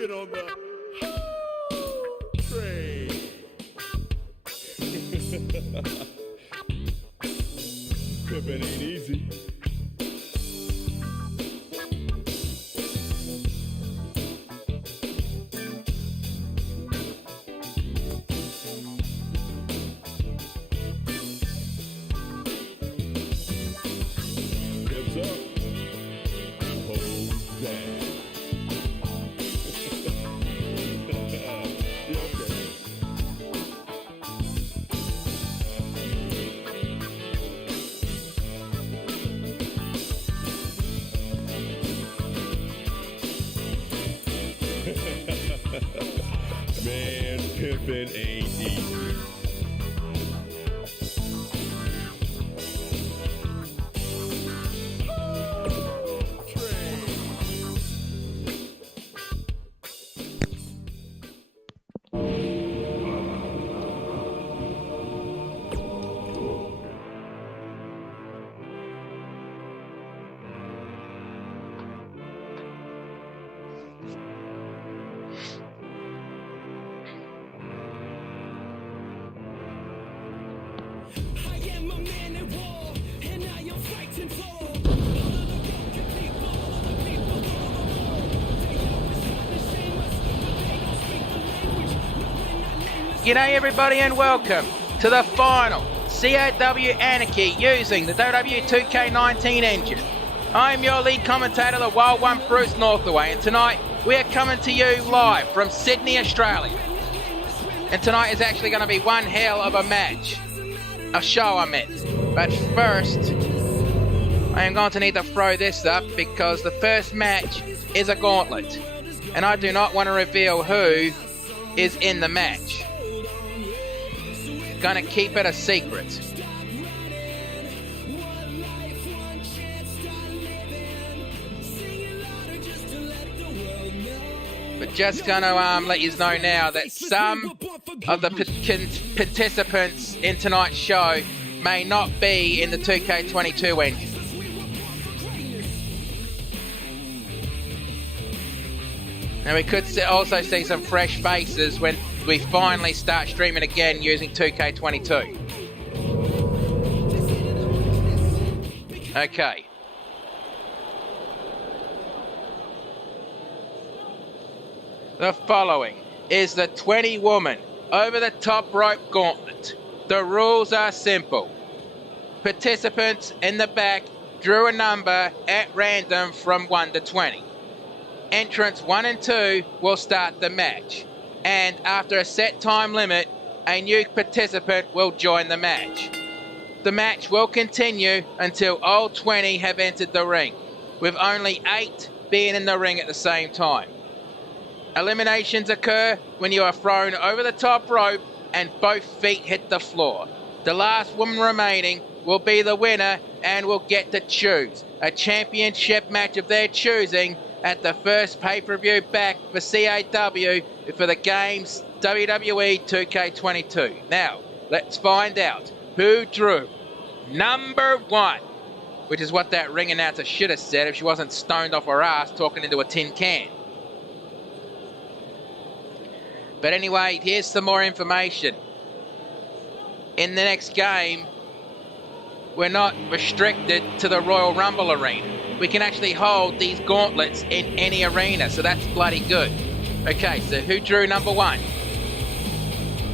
Get on the train. Pimpin' ain't easy. Hips up. Hold that. Man, pimpin' ain't easy. G'day everybody and welcome to the final CAW Anarchy using the WWE 2K19 engine. I'm your lead commentator, the Wild One Bruce Northaway, and tonight we are coming to you live from Sydney, Australia. And tonight is actually going to be one hell of a match. A show, I meant. But first, I am going to need to throw this up because the first match is a gauntlet. And I do not want to reveal who is in the match. Gonna keep it a secret. But just gonna let you know now that some of the participants in tonight's show may not be in the 2K22 engine. And we could also see some fresh faces when we finally start streaming again using 2K22. Okay. The following is the 20-woman over-the-top rope gauntlet. The rules are simple. Participants in the back drew a number at random from 1 to 20. Entrants 1 and 2 will start the match. And after a set time limit, a new participant will join the match. The match will continue until all 20 have entered the ring, with only 8 being in the ring at the same time. Eliminations occur when you are thrown over the top rope and both feet hit the floor. The last woman remaining will be the winner and will get to choose a championship match of their choosing at the first pay-per-view back for CAW for the game's WWE 2K22. Now, let's find out who drew number 1, which is what that ring announcer should have said if she wasn't stoned off her ass talking into a tin can. But anyway, here's some more information. In the next game, we're not restricted to the Royal Rumble arena. We can actually hold these gauntlets in any arena, so that's bloody good. Okay, so who drew number 1?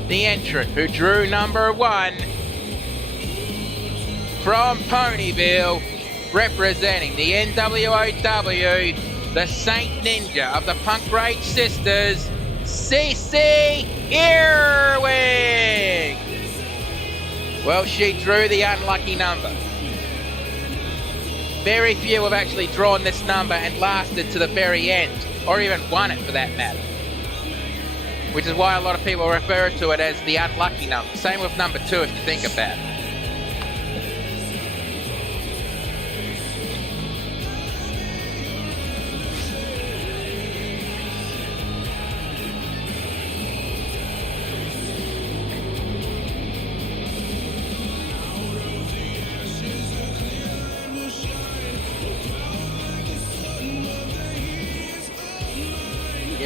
The entrant who drew number 1 from Ponyville, representing the NWOW, the Saint Ninja of the Punk Rage Sisters, CC Earwig. Well, she drew the unlucky number. Very few have actually drawn this number and lasted to the very end, or even won it for that matter. Which is why a lot of people refer to it as the unlucky number. Same with number 2 if you think about it.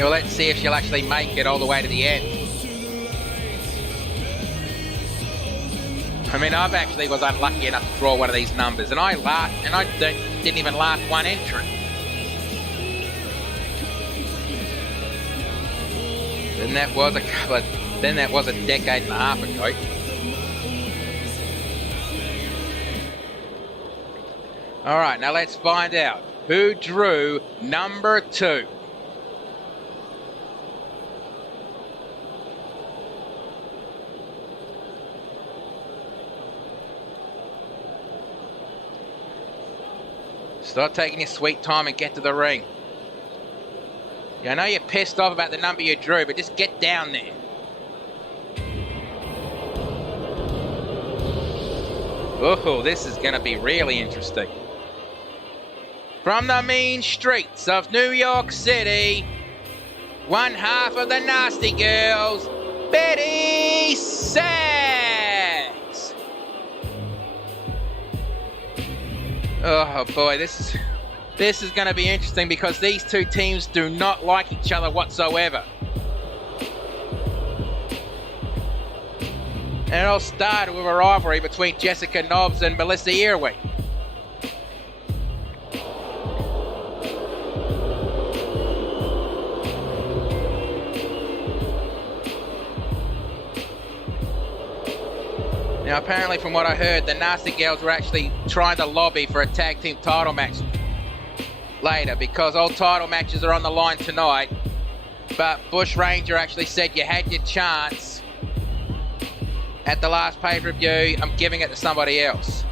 Yeah, well, let's see if she'll actually make it all the way to the end. I mean, I've actually was unlucky enough to draw one of these numbers, and I didn't even last one entry. Then that was a decade and a half ago. All right, now let's find out who drew number 2. Start taking your sweet time and get to the ring. Yeah, I know you're pissed off about the number you drew, but just get down there. Oh, this is going to be really interesting. From the mean streets of New York City, one half of the Nasty Girls, Betty Sags. Oh boy, this is going to be interesting because these two teams do not like each other whatsoever. And it all started with a rivalry between Jessica Nobbs and Melissa Earwig. Now, apparently, from what I heard, the Nasty Girls were actually trying to lobby for a tag team title match later because all title matches are on the line tonight. But Bush Ranger actually said you had your chance at the last pay-per-view. I'm giving it to somebody else.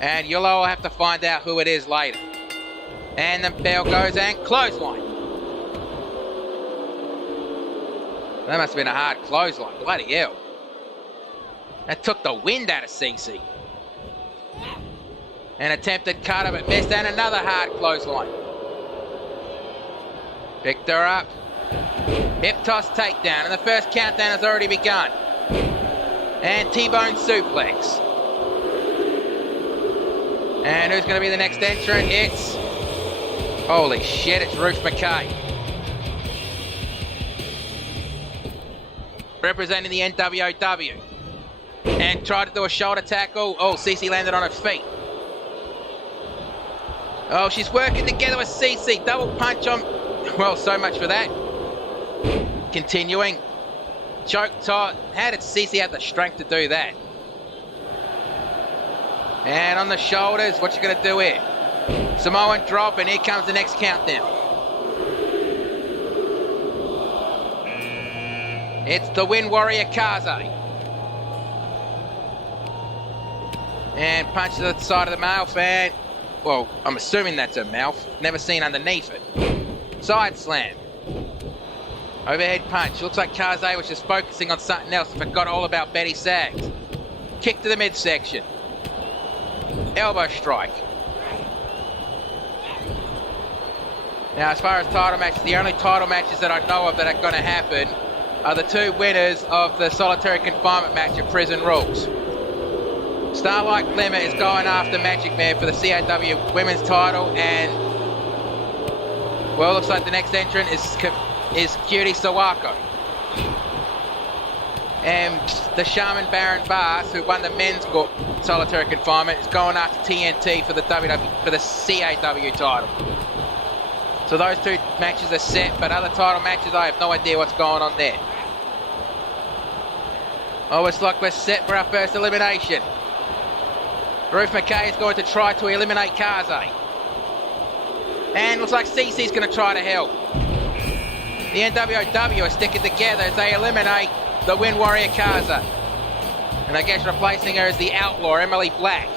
And you'll all have to find out who it is later. And the bell goes and clothesline. That must have been a hard clothesline. Bloody hell. That took the wind out of CC. An attempted cutter but missed, and another hard clothesline. Picked her up. Hip toss takedown, and the first countdown has already begun. And T-bone suplex. And who's going to be the next entrant? It's... holy shit, it's Ruth McKay. Representing the NWOW. And tried to do a shoulder tackle. Oh, CC landed on her feet. Oh, she's working together with CC. Double punch on... well, so much for that. Continuing. Choke tie. How did CC have the strength to do that? And on the shoulders, what you going to do here? Samoan drop, and here comes the next countdown. It's the Wind Warrior Kaze. And punch to the side of the mouth, and... well, I'm assuming that's her mouth. Never seen underneath it. Side slam. Overhead punch. Looks like Kaze was just focusing on something else and forgot all about Betty Sags. Kick to the midsection. Elbow strike. Now, as far as title matches, the only title matches that I know of that are going to happen are the two winners of the solitary confinement match at Prison Rules. Starlight Glimmer is going after Magic Man for the CAW Women's title, and well, looks like the next entrant is Cutie Sawako. And the Shaman Baron Bass, who won the men's solitary confinement, is going after TNT for the CAW title. So those two matches are set, but other title matches, I have no idea what's going on there. Oh, it's like we're set for our first elimination. Ruth McKay is going to try to eliminate Kaze. And looks like CC's going to try to help. The NWOW are sticking together as they eliminate the Wind Warrior Kaze. And I guess replacing her is the Outlaw, Emily Black.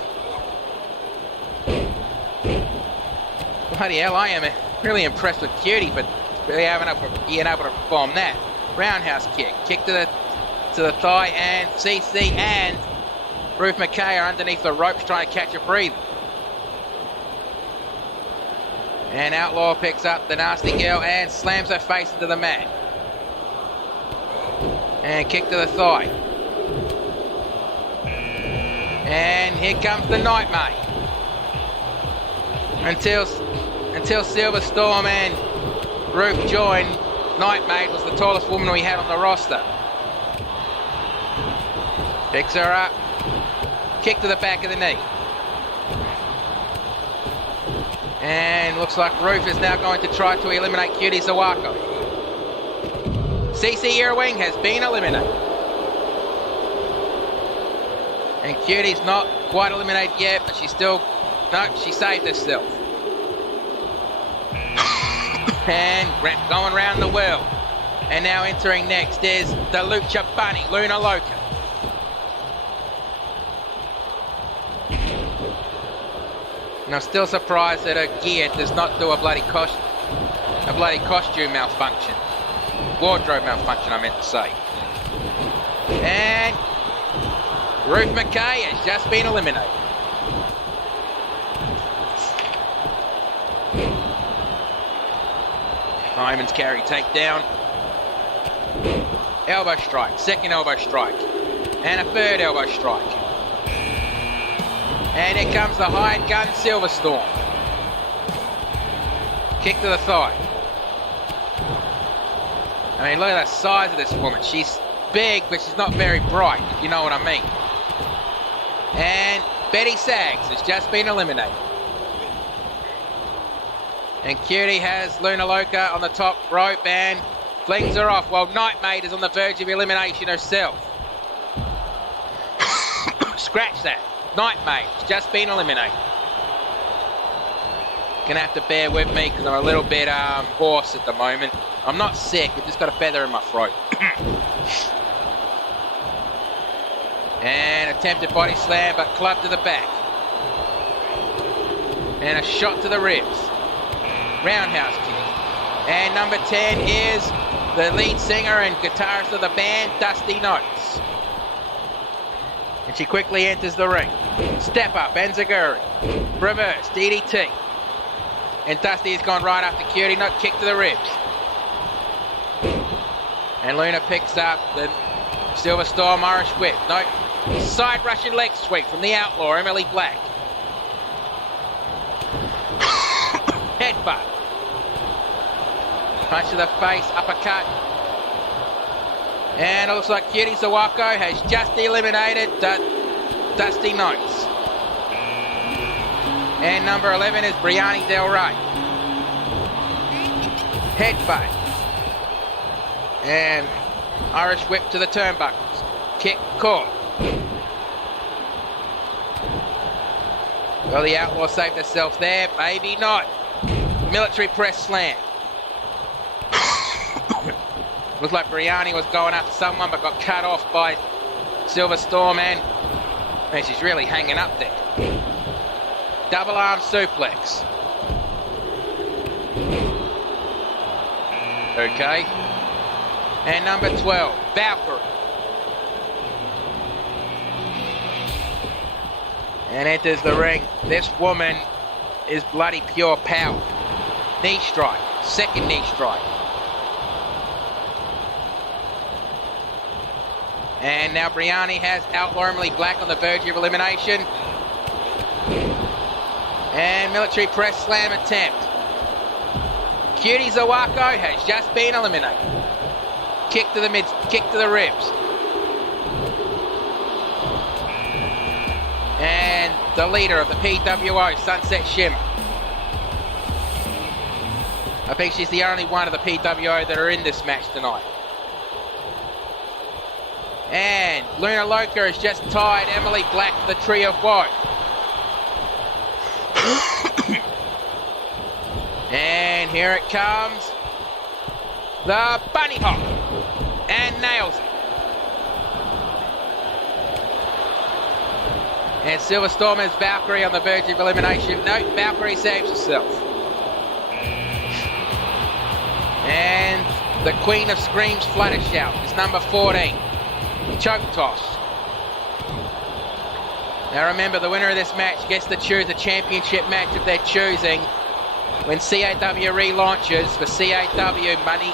Bloody hell, I am really impressed with Cutie for being able to perform that. Roundhouse kick. Kick to the thigh, and CC and Ruth McKay are underneath the ropes trying to catch a breather. And Outlaw picks up the Nasty Girl and slams her face into the mat. And kick to the thigh. And here comes the Nightmare. Until Silver Storm and Ruth joined, Nightmaid was the tallest woman we had on the roster. Picks her up, kick to the back of the knee. And looks like Ruth is now going to try to eliminate Cutie Zawako. CC Earwing has been eliminated. And Cutie's not quite eliminated yet, but she's still, no, she saved herself. And going around the world. And now entering next is the Lucha Bunny, Luna Loca. And I'm still surprised that her gear does not do a bloody costume malfunction. Wardrobe malfunction, I meant to say. And Ruth McKay has just been eliminated. Hyman's carry takedown. Elbow strike, second elbow strike. And a third elbow strike. And here comes the hired gun, Silverstorm. Kick to the thigh. I mean, look at the size of this woman. She's big, but she's not very bright, if you know what I mean. And Betty Sags has just been eliminated. And Cutie has Luna Loca on the top rope and flings her off while Nightmaid is on the verge of elimination herself. Scratch that. Nightmaid has just been eliminated. Gonna have to bear with me because I'm a little bit hoarse at the moment. I'm not sick, I've just got a feather in my throat. And attempted body slam, but club to the back. And a shot to the ribs. Roundhouse kick. And number 10 is the lead singer and guitarist of the band, Dusty Notes. And she quickly enters the ring. Step up, Enziguri. Reverse, DDT. And Dusty has gone right after Cutie, not kick to the ribs. And Luna picks up the Silver Storm Irish whip. No, side Russian leg sweep from the Outlaw, Emily Black. Headbutt. Punch to the face, uppercut. And it looks like Cutie Zawako has just eliminated Dusty Notes. And number 11 is Brianni Del Rey. Headbutt. And Irish whip to the turnbuckles. Kick caught. Well, the Outlaw saved herself there. Maybe not. Military press slam. Looks like Brianni was going after someone but got cut off by Silver Storm and she's really hanging up there. Double arm suplex. Okay. And number 12, Valkyrie. And enters the ring. This woman is bloody pure power. Knee strike. Second knee strike. And now Brianni has Outlaw Emily Black on the verge of elimination. And military press slam attempt. Cutie Zawako has just been eliminated. Kick to the mid, kick to the ribs. And the leader of the PWO, Sunset Shimmer. I think she's the only one of the PWO that are in this match tonight. And Luna Loca has just tied Emily Black to the Tree of Woe. And here it comes. The bunny hop. And nails it. And Silver Storm has Valkyrie on the verge of elimination. No, Valkyrie saves herself. And the Queen of Screams Flutter Shout is number 14. Choke toss. Now remember, the winner of this match gets to choose a championship match of their choosing when CAW relaunches for CAW Money.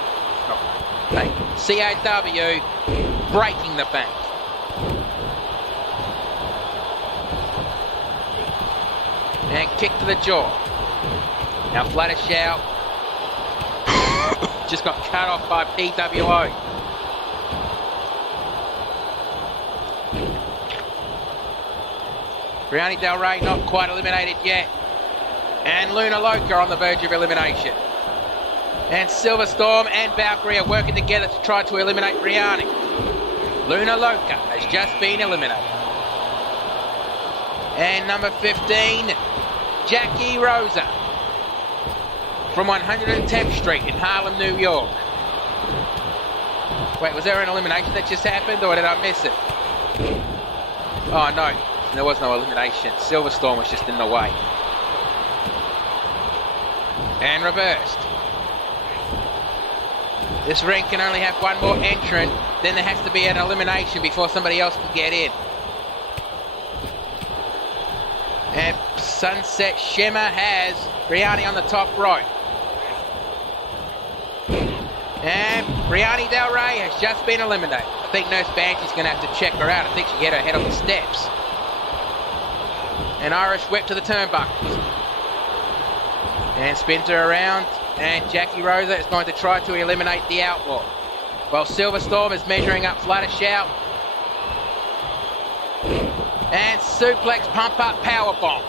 CAW Breaking the Bank. And kick to the jaw. Now flutter shout. just got cut off by PWO. Brianni Del Rey not quite eliminated yet. And Luna Loca on the verge of elimination. And Silver Storm and Valkyrie are working together to try to eliminate Brianni. Luna Loca has just been eliminated. And number 15, Jackie Rosa from 110th Street in Harlem, New York. Wait, was there an elimination that just happened, or did I miss it? Oh no, there was no elimination. Silver Storm was just in the way. And reversed. This ring can only have one more entrant, then there has to be an elimination before somebody else can get in. And Sunset Shimmer has Brianni on the top right. And Brianni Del Rey has just been eliminated. I think Nurse Banshee's going to have to check her out. I think she hit her head on the steps. An Irish whip to the turnbuckles. And spins her around. And Jackie Rosa is going to try to eliminate the Outlaw. While Silver Storm is measuring up Fluttershy. And suplex pump up powerbomb.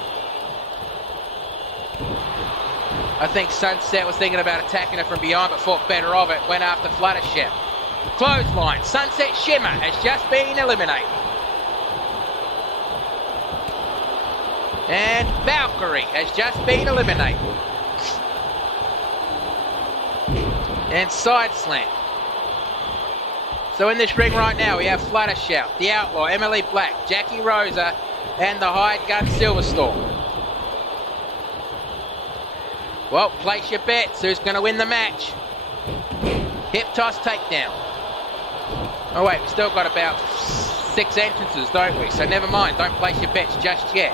I think Sunset was thinking about attacking her from behind but thought better of it. Went after Fluttershy. Clothesline. Sunset Shimmer has just been eliminated. And Valkyrie has just been eliminated. And side slam. So in this ring right now we have Fluttershy, the Outlaw, Emily Black, Jackie Rosa, and the hired gun Silver Storm. Well, place your bets. Who's going to win the match? Hip toss takedown. Oh wait, we've still got about 6 entrances, don't we? So never mind, don't place your bets just yet.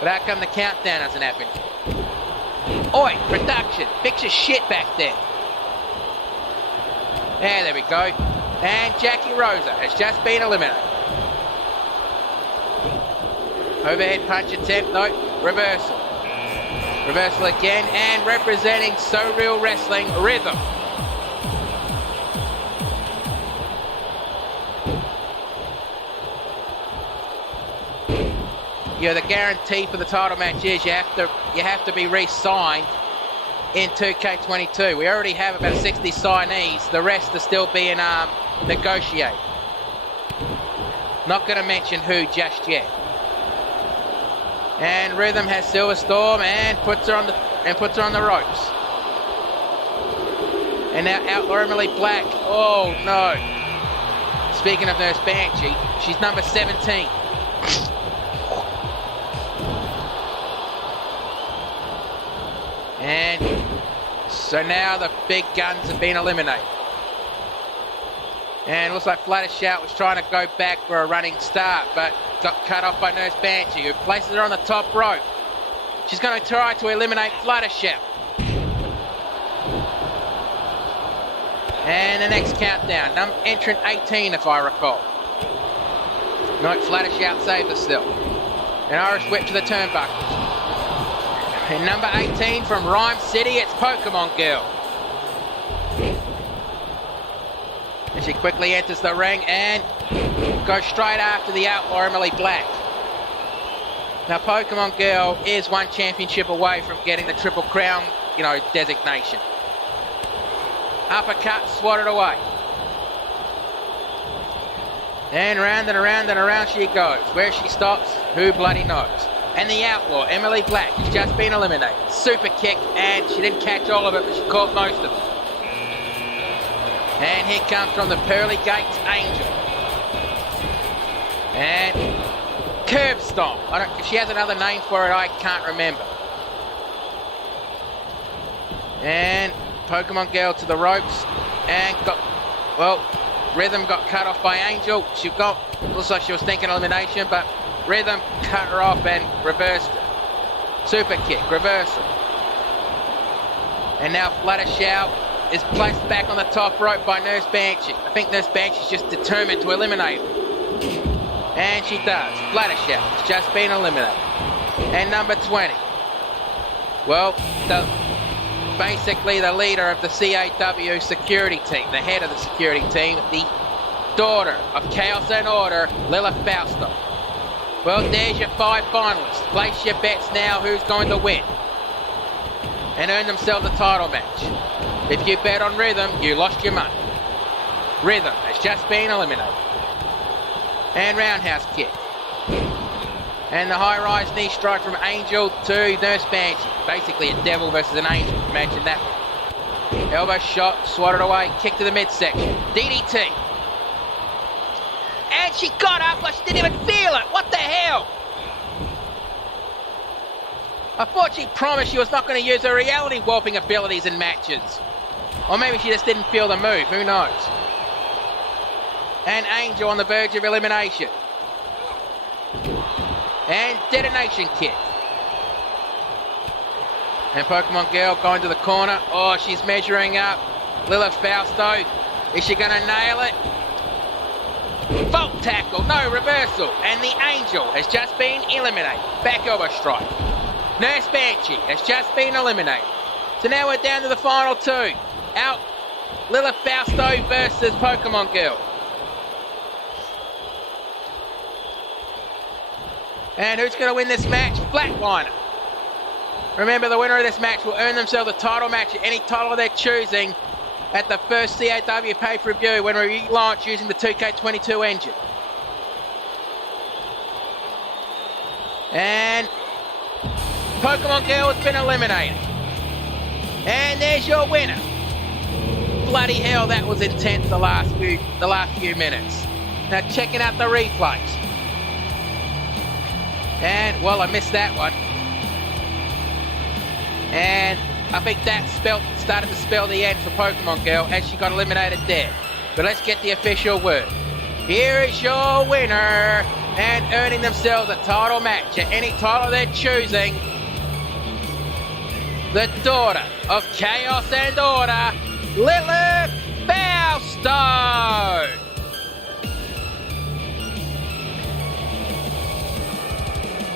But how come the countdown hasn't happened? Oi, production, fix your shit back there. Yeah, there we go. And Jackie Rosa has just been eliminated. Overhead punch attempt, no, reversal. Reversal again, and representing So Real Wrestling, Rhythm. Yeah, the guarantee for the title match is you have to be re-signed in 2K22. We already have about 60 signees. The rest are still being negotiated. Not going to mention who just yet. And Rhythm has Silver Storm and puts her on the ropes. And now Outlaw Emily Black. Oh no! Speaking of Nurse Banshee, she's number 17. And so now the big guns have been eliminated. And looks like Fluttershy was trying to go back for a running start, but got cut off by Nurse Banshee, who places her on the top rope. She's going to try to eliminate Fluttershy. And the next countdown, entrant 18 if I recall. No, Fluttershy outsaved us still. An Irish whip to the turnbuckles. And number 18 from Rhyme City, it's Pokemon Girl. And she quickly enters the ring and goes straight after the Outlaw Emily Black. Now Pokemon Girl is one championship away from getting the Triple Crown, designation. Uppercut, swatted away. And round and around and around she goes. Where she stops, who bloody knows. And the Outlaw, Emily Black, has just been eliminated. Super kick, and she didn't catch all of it, but she caught most of it. And here comes from the Pearly Gates Angel. And curb stomp. If she has another name for it, I can't remember. And Pokemon Girl to the ropes. And Rhythm got cut off by Angel. Looks like she was thinking elimination, but Rhythm cut her off and reversed her. Super kick, reversal. And now Fluttershy is placed back on the top rope by Nurse Banshee. I think Nurse Banshee's just determined to eliminate her. And she does. Fluttershy has just been eliminated. And number 20. Well, basically the leader of the CAW security team, the head of the security team, the daughter of Chaos and Order, Lilith Fausto. Well, there's your 5 finalists. Place your bets now who's going to win and earn themselves a title match. If you bet on Rhythm, you lost your money. Rhythm has just been eliminated. And roundhouse kick. And the high-rise knee strike from Angel to Nurse Banshee. Basically a devil versus an angel. Imagine that. Elbow shot, swatted away, kick to the midsection. DDT. And she got up like she didn't even feel it. What the hell? I thought she promised she was not going to use her reality warping abilities in matches. Or maybe she just didn't feel the move. Who knows? And Angel on the verge of elimination. And detonation kick. And Pokemon Girl going to the corner. Oh, she's measuring up. Lilith Fausto. Is she going to nail it? Vault tackle. No, reversal. And the Angel has just been eliminated. Back elbow strike. Nurse Banshee has just been eliminated. So now we're down to the final 2. Out Lilith Fausto versus Pokemon Girl. And who's going to win this match? Flatliner. Remember, the winner of this match will earn themselves a title match at any title they're choosing at the first CAW pay-per-view when we relaunch using the 2K22 engine. And Pokemon Girl has been eliminated. And there's your winner. Bloody hell, that was intense the last few minutes. Now checking out the replays. And, well, I missed that one. And I think that started to spell the end for Pokemon Girl as she got eliminated there. But let's get the official word. Here is your winner, and earning themselves a title match at any title they're choosing. The daughter of Chaos and Order, Lilith Fausto.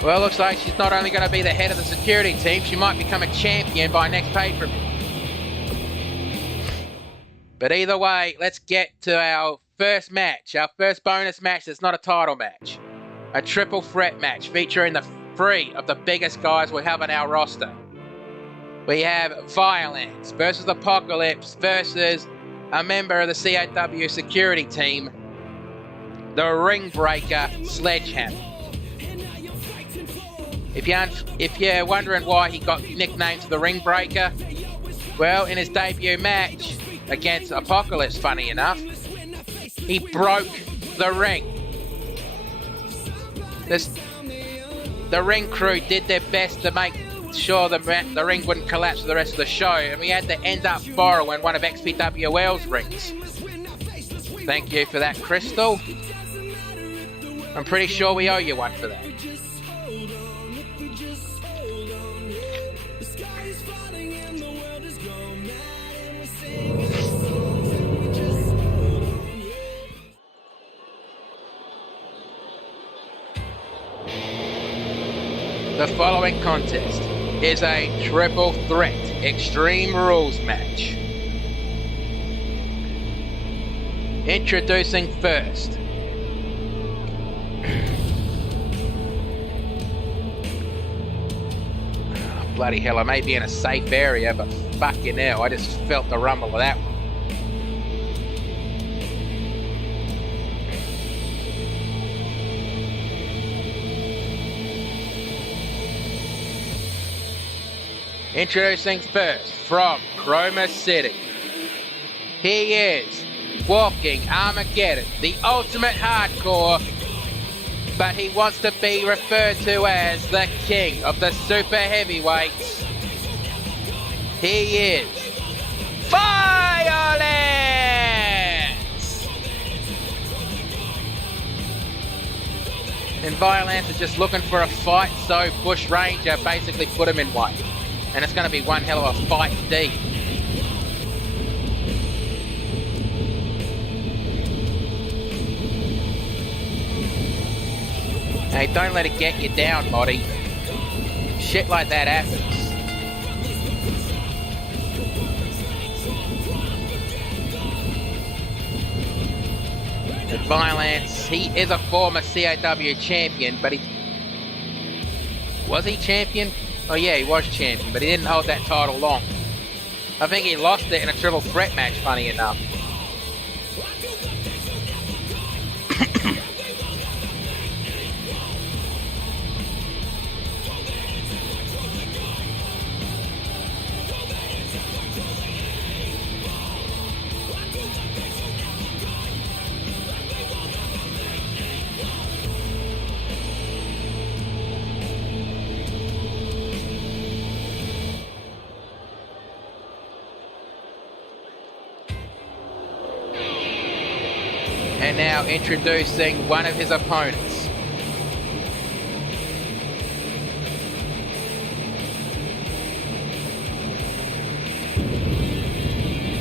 Well, looks like she's not only going to be the head of the security team, she might become a champion by next pay-per-view. But either way, let's get to our first match, our first bonus match that's not a title match. A triple threat match featuring the 3 of the biggest guys we have on our roster. We have Violence versus Apocalypse versus a member of the CAW security team, the Ringbreaker Sledgehammer. If you're wondering why he got nicknamed the Ringbreaker, well, in his debut match against Apocalypse, funny enough, he broke the ring. The ring crew did their best to make sure the ring wouldn't collapse for the rest of the show, and we had to end up borrowing one of XPWL's rings. Thank you for that, Crystal. I'm pretty sure we owe you one for that. The following contest is a triple threat Extreme Rules match. Introducing first, bloody hell, I may be in a safe area, but fucking hell, I just felt the rumble of that one. Introducing first, from Chroma City, he is walking Armageddon, the ultimate hardcore, but he wants to be referred to as the king of the super heavyweights. He is Violence! And Violence is just looking for a fight, so Bush Ranger basically put him in one. And it's going to be one hell of a fight indeed. Hey, don't let it get you down, Moddy. Shit like that happens. violence. He is a former CAW champion, but was he champion? Oh yeah, he was champion, but he didn't hold that title long. I think he lost it in a triple threat match, funny enough. And now introducing one of his opponents.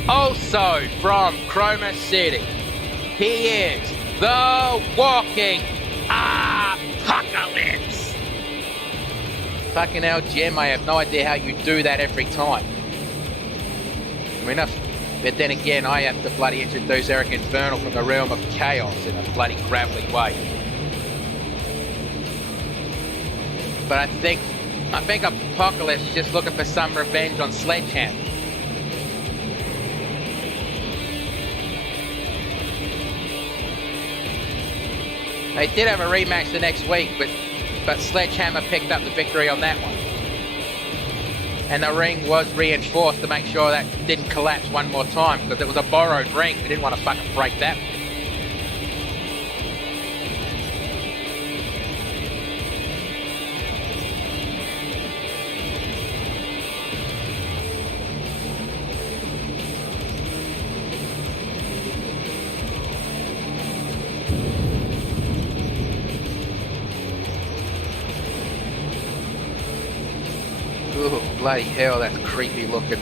Also from Chroma City, he is the Walking Apocalypse. Fucking hell, Jim, I have no idea how you do that every time. I mean, but then again, I have to bloody introduce Eric Infernal from the realm of chaos in a bloody gravelly way. But I think Apocalypse is just looking for some revenge on Sledgehammer. They did have a rematch the next week, but Sledgehammer picked up the victory on that one. And the ring was reinforced to make sure that didn't collapse one more time, because it was a borrowed ring. We didn't want to fucking break that. Ooh, bloody hell, that's creepy looking.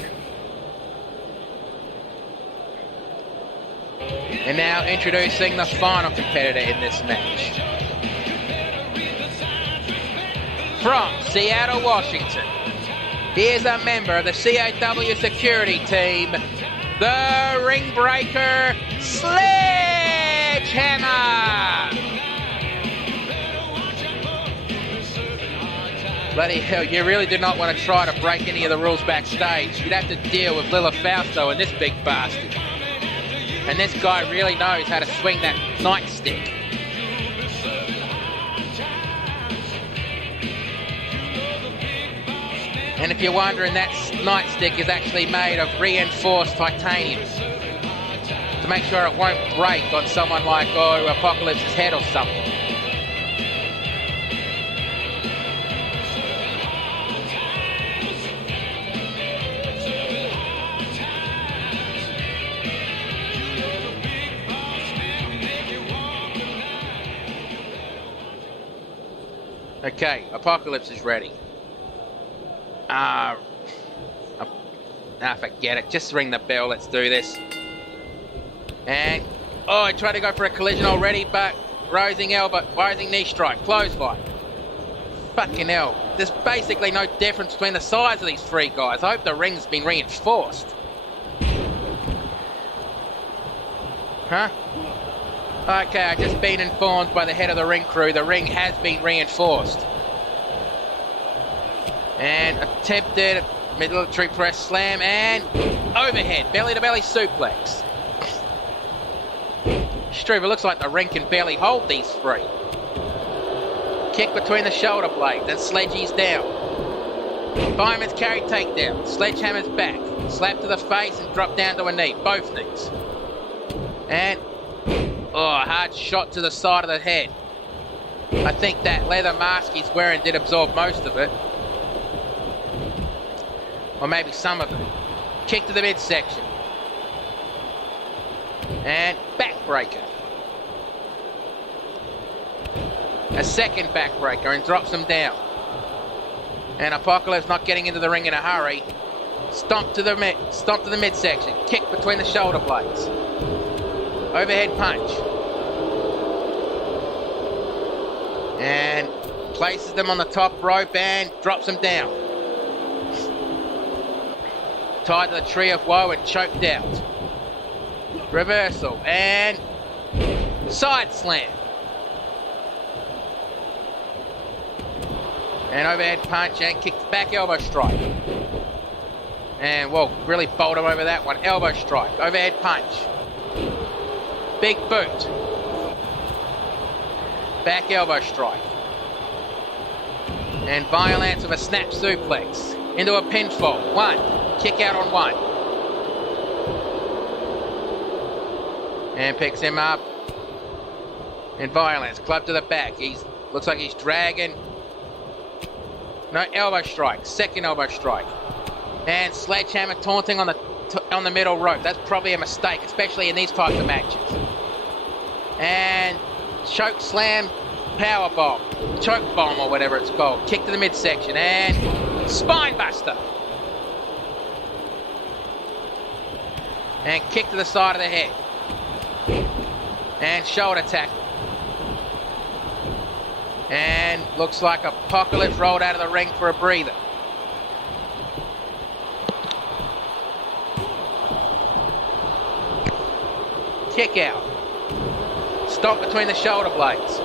And now introducing the final competitor in this match. From Seattle, Washington, he is a member of the CAW security team, the Ring Breaker Sledgehammer! Bloody hell, you really do not want to try to break any of the rules backstage. You'd have to deal with Lila Fausto and this big bastard. And this guy really knows how to swing that nightstick. And if you're wondering, that nightstick is actually made of reinforced titanium to make sure it won't break on someone like Apocalypse's head or something. Okay, Apocalypse is ready. Forget it. Just ring the bell. Let's do this. And, I tried to go for a collision already, but rising knee strike, clothesline. Fucking hell. There's basically no difference between the size of these three guys. I hope the ring's been reinforced. Huh? Okay, I've just been informed by the head of the ring crew the ring has been reinforced. And attempted military press slam and overhead, belly to belly suplex. Struve, it looks like the ring can barely hold these three. Kick between the shoulder blades, then Sledgy's down. Fireman's carry takedown, Sledgehammer's back. Slap to the face and drop down to a knee, both knees. And a hard shot to the side of the head. I think that leather mask he's wearing did absorb most of it. Or maybe some of it. Kick to the midsection. And backbreaker. A second backbreaker and drops him down. And Apocalypse not getting into the ring in a hurry. Stomp to the midsection. Kick between the shoulder blades. Overhead punch. And places them on the top rope and drops them down. Tied to the tree of woe and choked out. Reversal and Side slam. And overhead punch and kick back elbow strike. And, well, really bowled him over that one. Elbow strike. Overhead punch. Big boot. Back elbow strike. And Violence with a snap suplex. Into a pinfall. One. Kick out on one. And picks him up. And Violence. Club to the back. Looks like he's dragging. No, elbow strike. Second elbow strike. And sledgehammer taunting on the middle rope. That's probably a mistake, especially in these types of matches. And choke slam, power bomb, choke bomb or whatever it's called. Kick to the midsection and spine buster. And kick to the side of the head. And shoulder tackle. And looks like Apocalypse rolled out of the ring for a breather. Kick out. Stomp between the shoulder blades.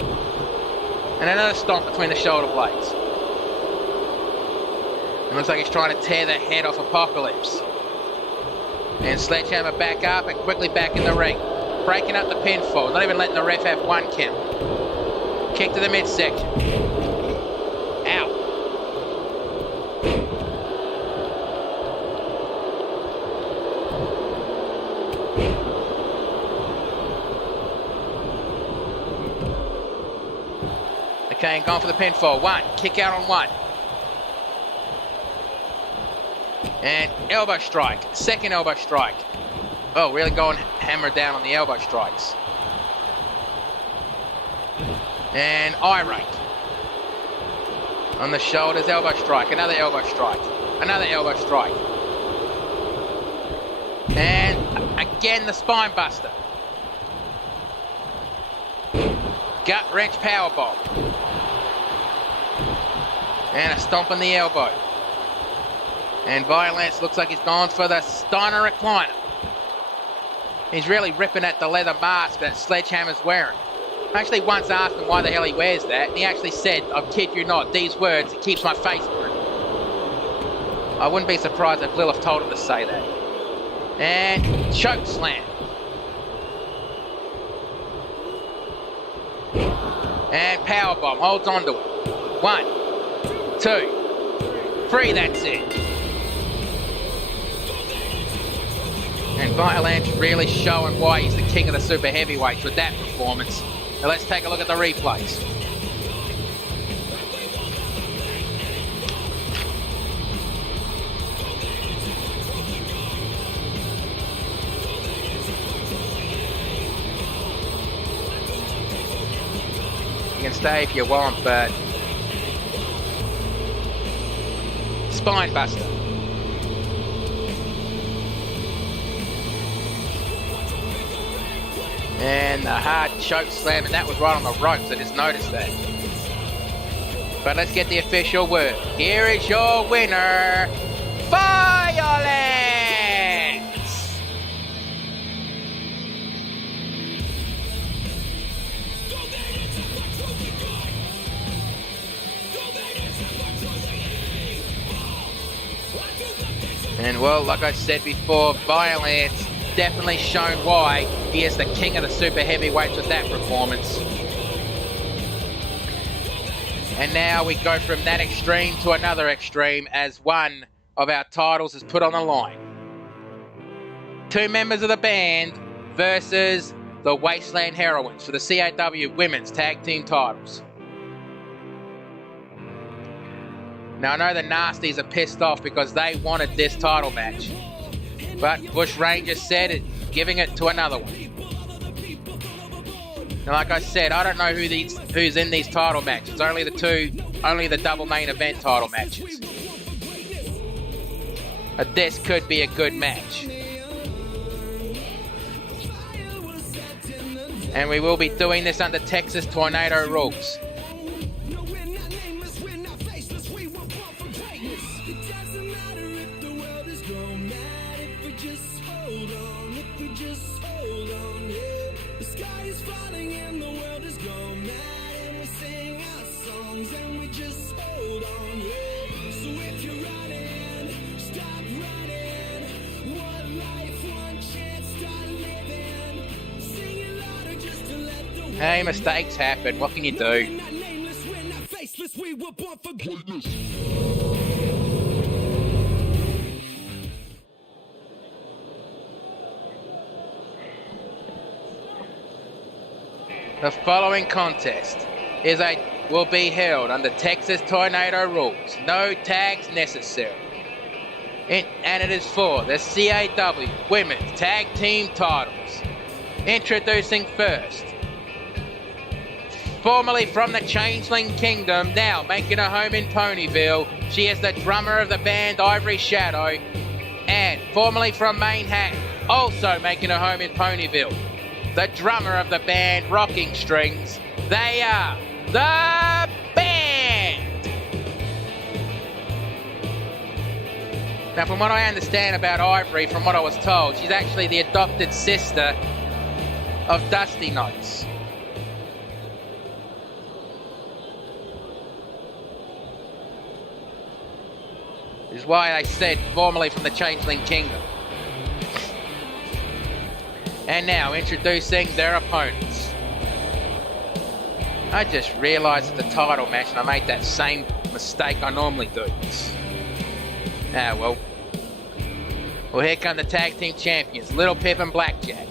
And another stomp between the shoulder blades. It looks like he's trying to tear the head off Apocalypse. And sledgehammer back up and quickly back in the ring. Breaking up the pinfall. Not even letting the ref have one count. Kick to the midsection. Out. Okay, and going for the pinfall. One. Kick out on one. And elbow strike. Second elbow strike. Oh, really going hammer down on the elbow strikes. And eye rake. On the shoulders, elbow strike. Another elbow strike. Another elbow strike. And again, the spine buster. Gut wrench powerbomb. And a stomp on the elbow. And Violence looks like he's gone for the Steiner recliner. He's really ripping at the leather mask that Sledgehammer's wearing. I actually once asked him why the hell he wears that, and he actually said, I kid you not, these words, it keeps my face pretty. I wouldn't be surprised if Lilith told him to say that. And choke slam. And powerbomb, holds on to it. 1, 2, 3, that's it. And Violence really showing why he's the king of the super heavyweights with that performance. Now let's take a look at the replays. You can stay if you want, but spine buster. And the hard choke slam, and that was right on the ropes. I just noticed that. But let's get the official word. Here is your winner, Violence! And well, like I said before, Violence definitely shown why he is the king of the super heavyweights with that performance. And now we go from that extreme to another extreme as one of our titles is put on the line. 2 members of the band versus the Wasteland Heroines for the CAW Women's Tag Team titles. Now I know the Nasties are pissed off because they wanted this title match. But Bush Ranger said it, giving it to another one. Now, like I said, I don't know who's in these title matches. Only the double main event title matches. But this could be a good match. And we will be doing this under Texas Tornado rules. The sky is falling and the world is gone mad, and we sing our songs and we just hold on. Yeah. So if you're running, stop running. One life, one chance, start living. Sing it louder just to let the world Hey, mistakes happen. What can you know. We're do? not nameless, we're not faceless, we were born for greatness. The following contest will be held under Texas Tornado rules. No tags necessary. And it is for the CAW Women's Tag Team titles. Introducing first, formerly from the Changeling Kingdom, now making a home in Ponyville, she is the drummer of the band Ivory Shadow, and formerly from Manhattan, also making a home in Ponyville, the drummer of the band Rocking Strings. They are the band! Now, from what I understand about Ivory, from what I was told, she's actually the adopted sister of Dusty Knights. Which is why they said formerly from the Changeling Kingdom. And now, introducing their opponents. I just realised at the title match and I made that same mistake I normally do. Ah, well. Well, here come the tag team champions, Little Pip and Blackjack.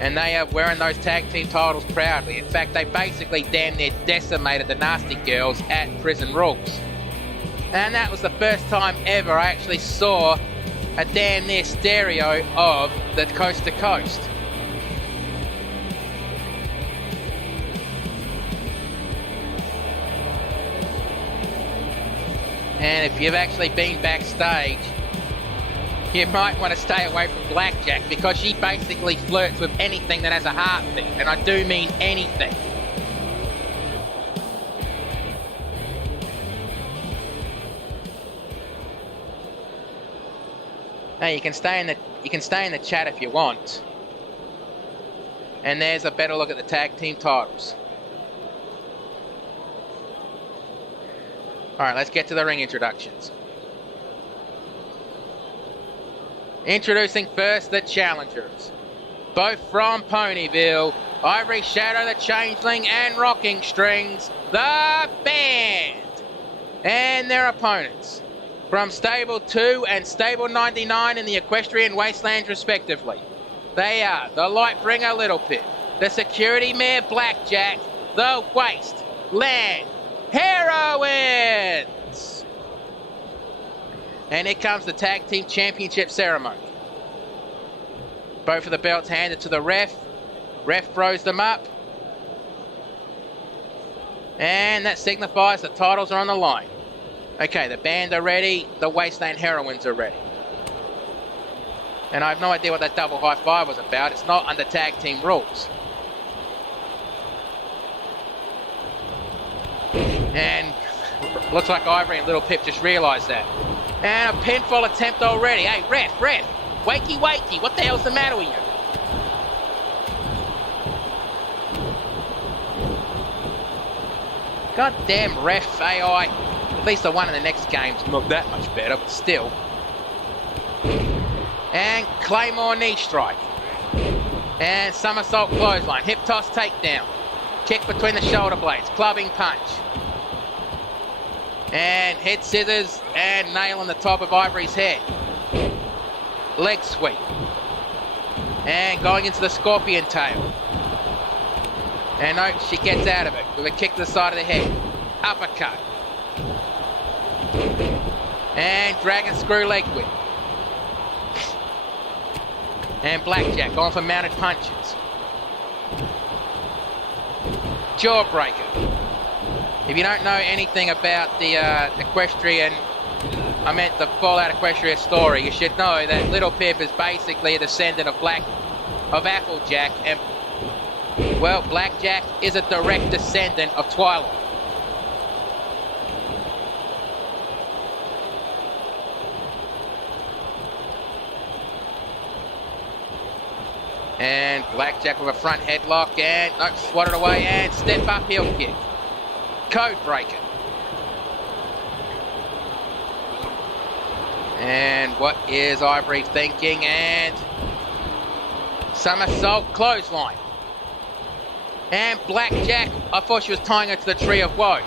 And they are wearing those tag team titles proudly. In fact, they basically damn near decimated the Nasty Girls at Prison Rules. And that was the first time ever I actually saw a damn near stereo of the Coast to Coast. And if you've actually been backstage, you might want to stay away from Blackjack because she basically flirts with anything that has a heartbeat, and I do mean anything. Now you can stay in the chat if you want. And there's a better look at the tag team titles. Alright, let's get to the ring introductions. Introducing first the challengers. Both from Ponyville, Ivory Shadow the Changeling and Rocking Strings, the band. And their opponents. From Stable 2 and Stable 99 in the Equestrian Wastelands respectively. They are the Lightbringer Little Pip, the Security Mare Blackjack, the Wasteland Heroines. And here comes the Tag Team Championship ceremony. Both of the belts handed to the ref. Ref throws them up. And that signifies the titles are on the line. Okay, the band are ready. The Wasteland Heroines are ready. And I have no idea what that double high five was about. It's not under tag team rules. And looks like Ivory and Little Pip just realised that. And a pinfall attempt already. Hey, ref, wakey, what the hell's the matter with you? Goddamn ref AI. At least the one in the next game's not that much better, but still. And Claymore knee strike. And somersault clothesline. Hip toss takedown. Kick between the shoulder blades. Clubbing punch. And head scissors and nail on the top of Ivory's head. Leg sweep. And going into the scorpion tail. And no, she gets out of it with a kick to the side of the head. Uppercut. And dragon screw leg whip. And Blackjack going for mounted punches. Jawbreaker. If you don't know anything about the equestrian, I meant the Fallout Equestria story, you should know that Little Pip is basically a descendant of Applejack, and well, Blackjack is a direct descendant of Twilight. And Blackjack with a front headlock and swatted away and step up heel kick. Code breaker. And what is Ivory thinking? And somersault clothesline. And Blackjack, I thought she was tying her to the Tree of Woe.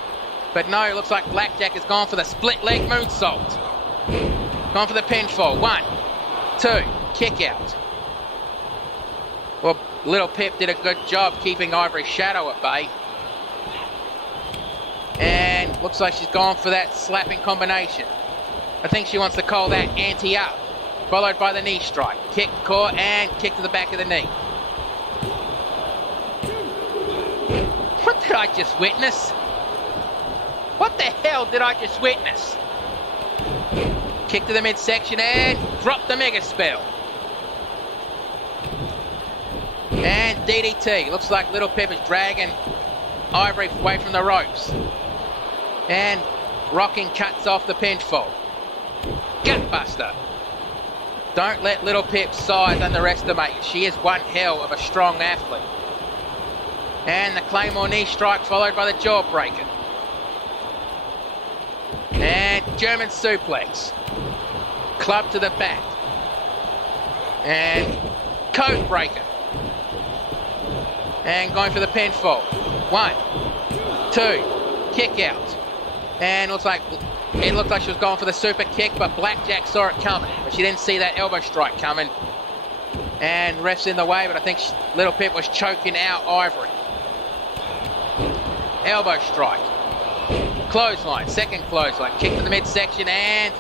But no, it looks like Blackjack has gone for the split leg moonsault. Gone for the pinfall. 1, 2, kick out. Well, Little Pip did a good job keeping Ivory's shadow at bay. And looks like she's gone for that slapping combination. I think she wants to call that anti-up. Followed by the knee strike. Kick, core, and kick to the back of the knee. What did I just witness? What the hell did I just witness? Kick to the midsection and drop the mega spell. And DDT. Looks like Little Pip is dragging Ivory away from the ropes. And Rocking cuts off the pinfall. Gutbuster. Don't let Little Pip's size underestimate you. She is one hell of a strong athlete. And the Claymore knee strike followed by the jawbreaker. And German suplex. Club to the back. And code breaker. And going for the pinfall. 1, 2, kick out. And it looked like she was going for the super kick, but Blackjack saw it coming. But she didn't see that elbow strike coming. And ref's in the way, but I think Little Pip was choking out Ivory. Elbow strike. Clothesline, second clothesline. Kick to the midsection and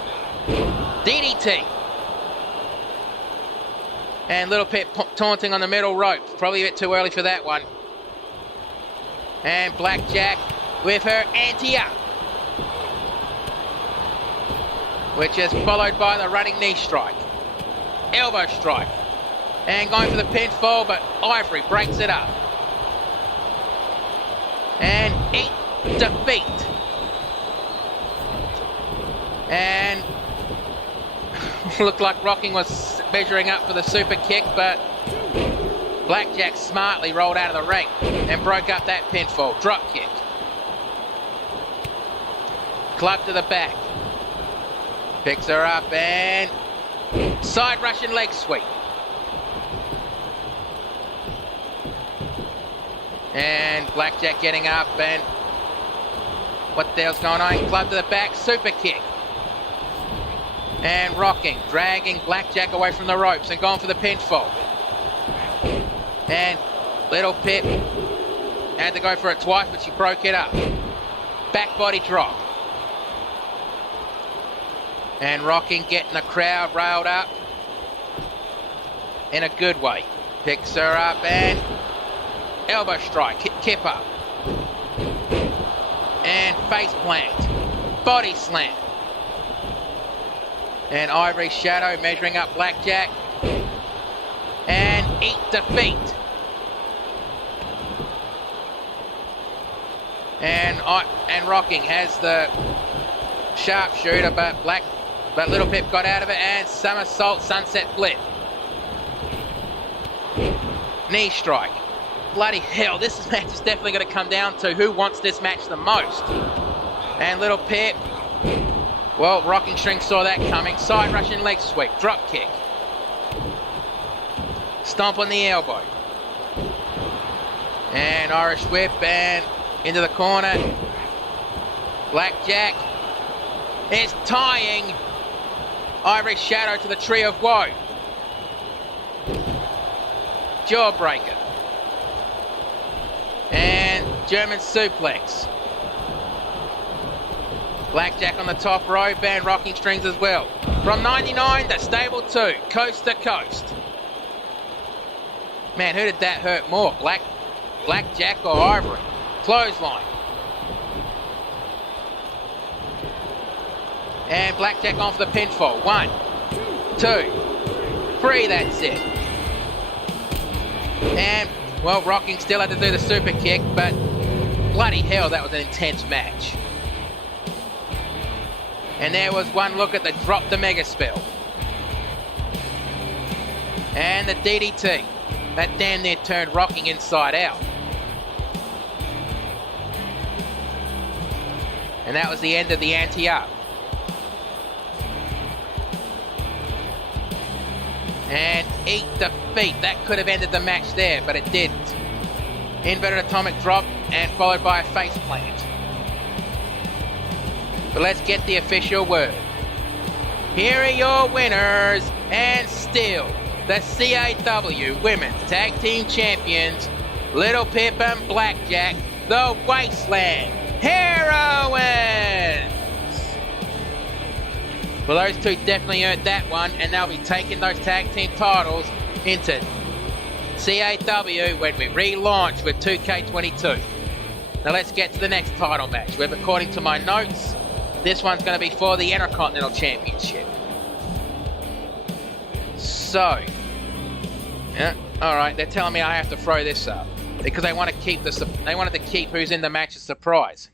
DDT. And Little Pip taunting on the middle rope. Probably a bit too early for that one. And Blackjack with her anti-up. Which is followed by the running knee strike. Elbow strike. And going for the pinfall, but Ivory breaks it up. And defeat. And looked like Rocking was measuring up for the super kick, but Blackjack smartly rolled out of the ring and broke up that pinfall. Drop kick. Club to the back. Picks her up and side Russian leg sweep. And Blackjack getting up and what the hell's going on? Club to the back, super kick. And Rocking, dragging Blackjack away from the ropes and going for the pinfall. And Little Pip had to go for it twice, but she broke it up. Back body drop. And Rocking getting the crowd railed up in a good way. Picks her up and elbow strike, kip up. And face plant, body slam. And Ivory Shadow measuring up Blackjack. And eat defeat. And Rocking has the sharpshooter, but Little Pip got out of it, and somersault sunset flip. Knee strike. Bloody hell, this match is definitely going to come down to who wants this match the most. And Little Pip, well, Rocking String saw that coming. Side Russian leg sweep, drop kick. Stomp on the elbow. And Irish whip and into the corner. Blackjack is tying Ivory Shadow to the Tree of Woe. Jawbreaker. And German suplex. Blackjack on the top rope and Rocking Strings as well. From 99 to Stable 2, coast to coast. Man, who did that hurt more? Blackjack or Ivory? Clothesline. And Blackjack on for the pinfall. 1, 2, 3, that's it. And, well, Rocking still had to do the super kick, but bloody hell, that was an intense match. And there was one look at the drop the mega spell. And the DDT. that damn near turned Rocking inside out. And that was the end of the ante-up. And eat defeat. That could have ended the match there, but it didn't. Inverted atomic drop and followed by a face plant. But let's get the official word. Here are your winners, and still the CAW Women's Tag Team Champions, Little Pip and Blackjack, the Wasteland Heroines. Well, those two definitely earned that one, and they'll be taking those tag team titles into CAW when we relaunch with 2K22. Now let's get to the next title match. With, according to my notes, this one's going to be for the Intercontinental Championship. So, yeah, all right, they're telling me I have to throw this up because they want to keep they wanted to keep who's in the match a surprise.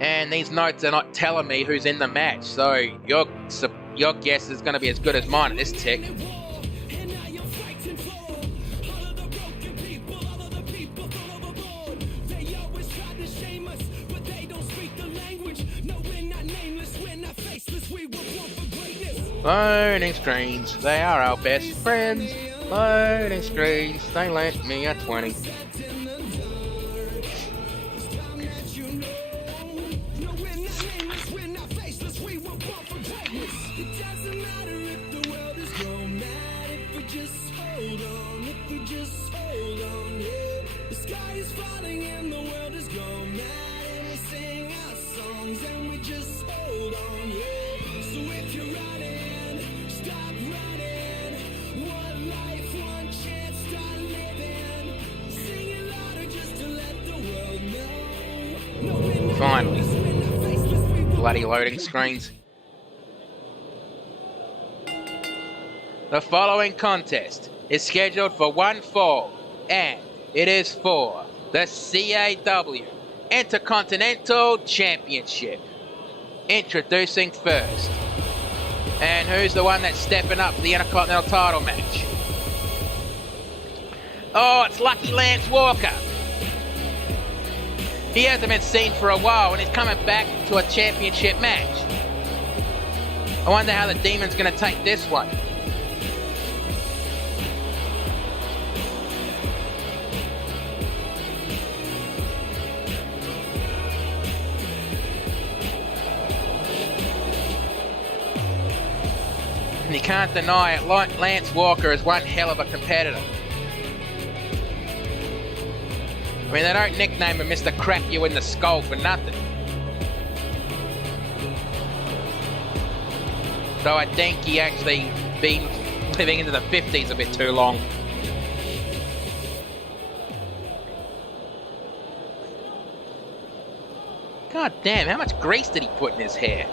And these notes are not telling me who's in the match, so your guess is going to be as good as mine at this tick. Loading screens, they are our best friends. Loading screens, they lent me a 20. Finally. Bloody loading screens. The following contest is scheduled for one fall, and it is for the CAW Intercontinental Championship. Introducing first. And who's the one that's stepping up for the Intercontinental title match? Oh, it's Lucky Lance Walker. He hasn't been seen for a while and he's coming back to a championship match. I wonder how the Demon's going to take this one. And you can't deny it, Lance Walker is one hell of a competitor. I mean, they don't nickname him Mr. Crack You in the Skull for nothing. Though I think he actually been living into the 50s a bit too long. God damn, how much grease did he put in his hair?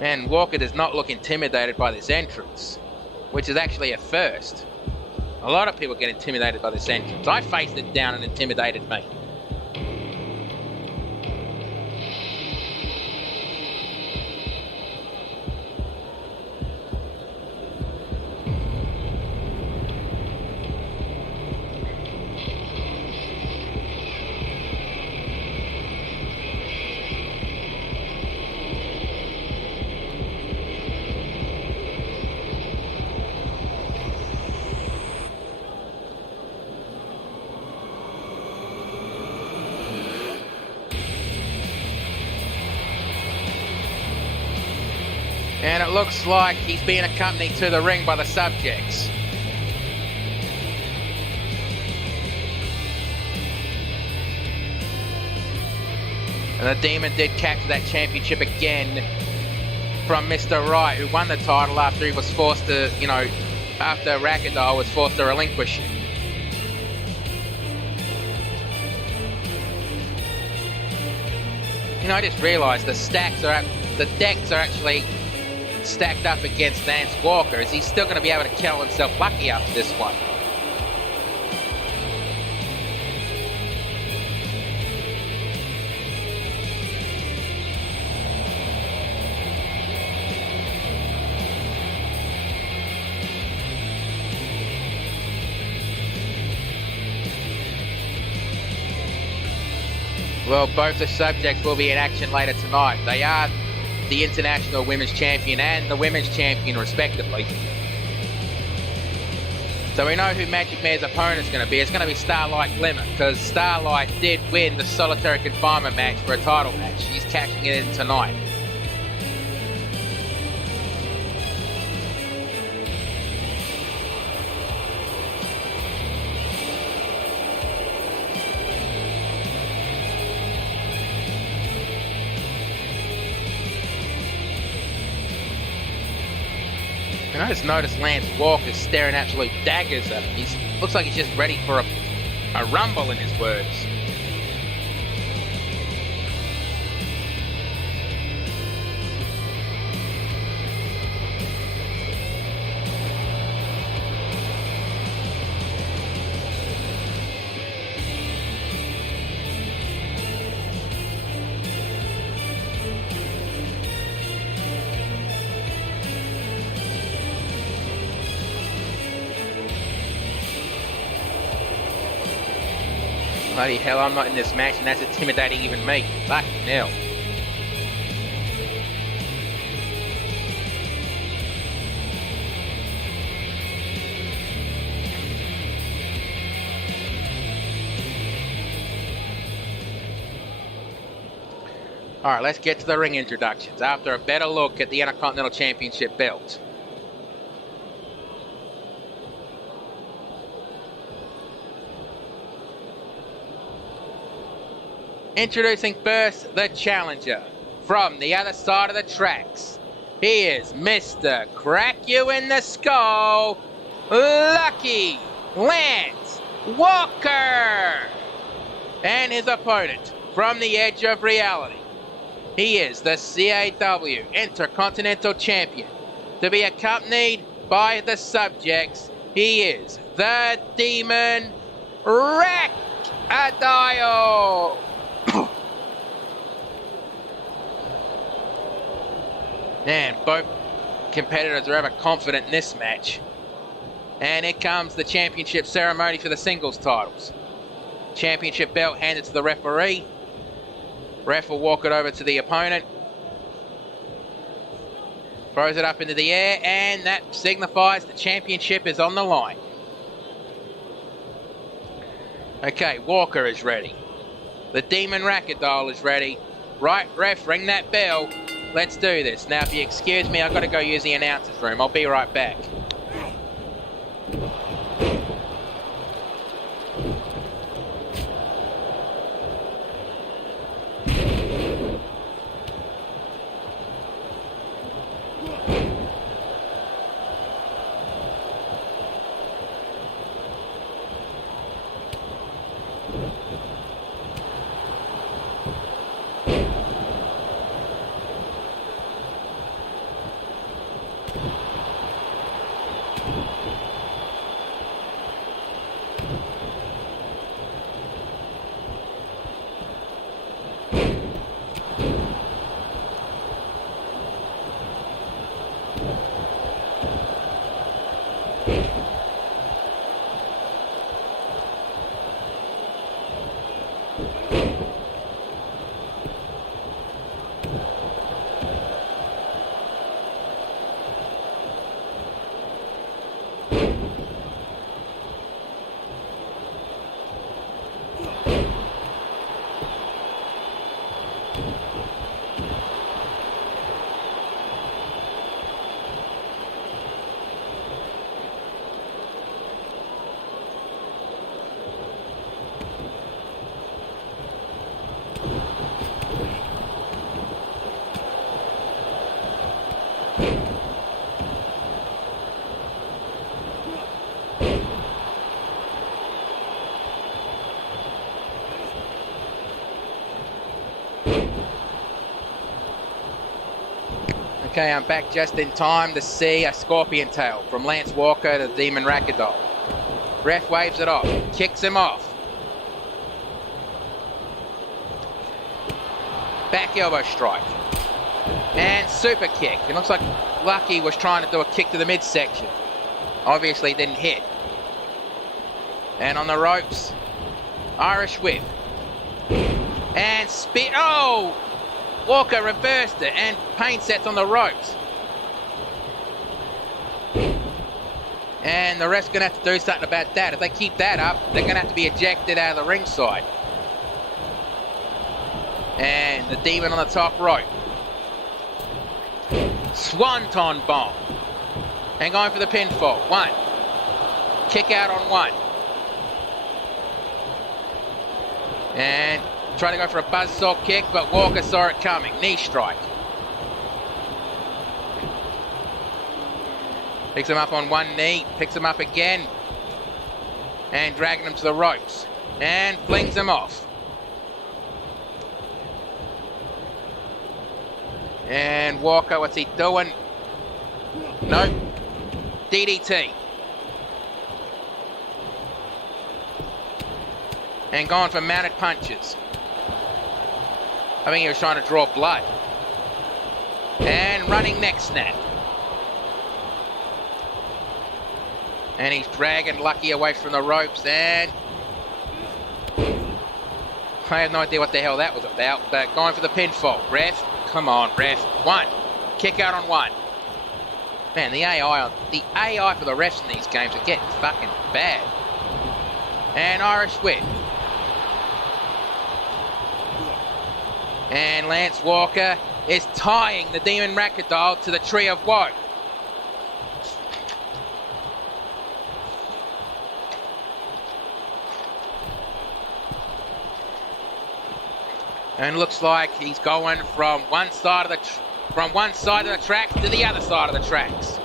And Walker does not look intimidated by this entrance, which is actually a first. A lot of people get intimidated by this entrance. I faced it down and intimidated me. And it looks like he's being accompanied to the ring by the subjects. And the Demon did capture that championship again from Mr. Wright, who won the title after he was forced to, after Rakadal was forced to relinquish it. I just realised the decks are actually stacked up against Lance Walker. Is he still going to be able to count himself lucky after this one? Well, both the subjects will be in action later tonight. They are the International Women's Champion and the Women's Champion, respectively. So we know who Magic Mare's opponent's going to be. It's going to be Starlight Glimmer, because Starlight did win the solitary confinement match for a title match. She's cashing it in tonight. And I just noticed Lance Walker staring absolute daggers at him. He looks like he's just ready for a rumble, in his words. Bloody hell, I'm not in this match, and that's intimidating even me. Fucking hell. Alright, let's get to the ring introductions after a better look at the Intercontinental Championship belt. Introducing first the challenger from the other side of the tracks. He is Mr. Crack You in the Skull, Lucky Lance Walker. And his opponent from the edge of reality. He is the CAW Intercontinental Champion. To be accompanied by the subjects, he is the Demon Rackadile. Man, both competitors are ever confident in this match. And here comes the championship ceremony for the singles titles. Championship belt handed to the referee. Ref will walk it over to the opponent. Throws it up into the air, and that signifies the championship is on the line. Okay, Walker is ready. The Demon Rackadile is ready. Right, ref, ring that bell. Let's do this. Now, if you excuse me, I've got to go use the announcer's room. I'll be right back. Okay, I'm back just in time to see a scorpion tail from Lance Walker to Demon Rackadile. Ref waves it off, kicks him off. Back elbow strike. And super kick. It looks like Lucky was trying to do a kick to the midsection. Obviously didn't hit. And on the ropes, Irish whip. And spit. Oh! Walker reversed it, and Payne sets on the ropes. And the ref's going to have to do something about that. If they keep that up, they're going to have to be ejected out of the ringside. And the Demon on the top rope. Swanton bomb. And going for the pinfall. 1. Kick out on 1. And try to go for a buzzsaw kick, but Walker saw it coming. Knee strike. Picks him up on 1 knee, picks him up again, and dragging him to the ropes. And flings him off. And Walker, what's he doing? Nope. DDT. And going for mounted punches. I think he was trying to draw blood. And running neck snap. And he's dragging Lucky away from the ropes, and I have no idea what the hell that was about, but going for the pinfall. Ref, come on, ref. 1. Kick out on 1. Man, the AI for the refs in these games are getting fucking bad. And Irish whip. And Lance Walker is tying the Demon Ragdoll to the Tree of Woe. And looks like he's going from one side of the track to the other side of the tracks.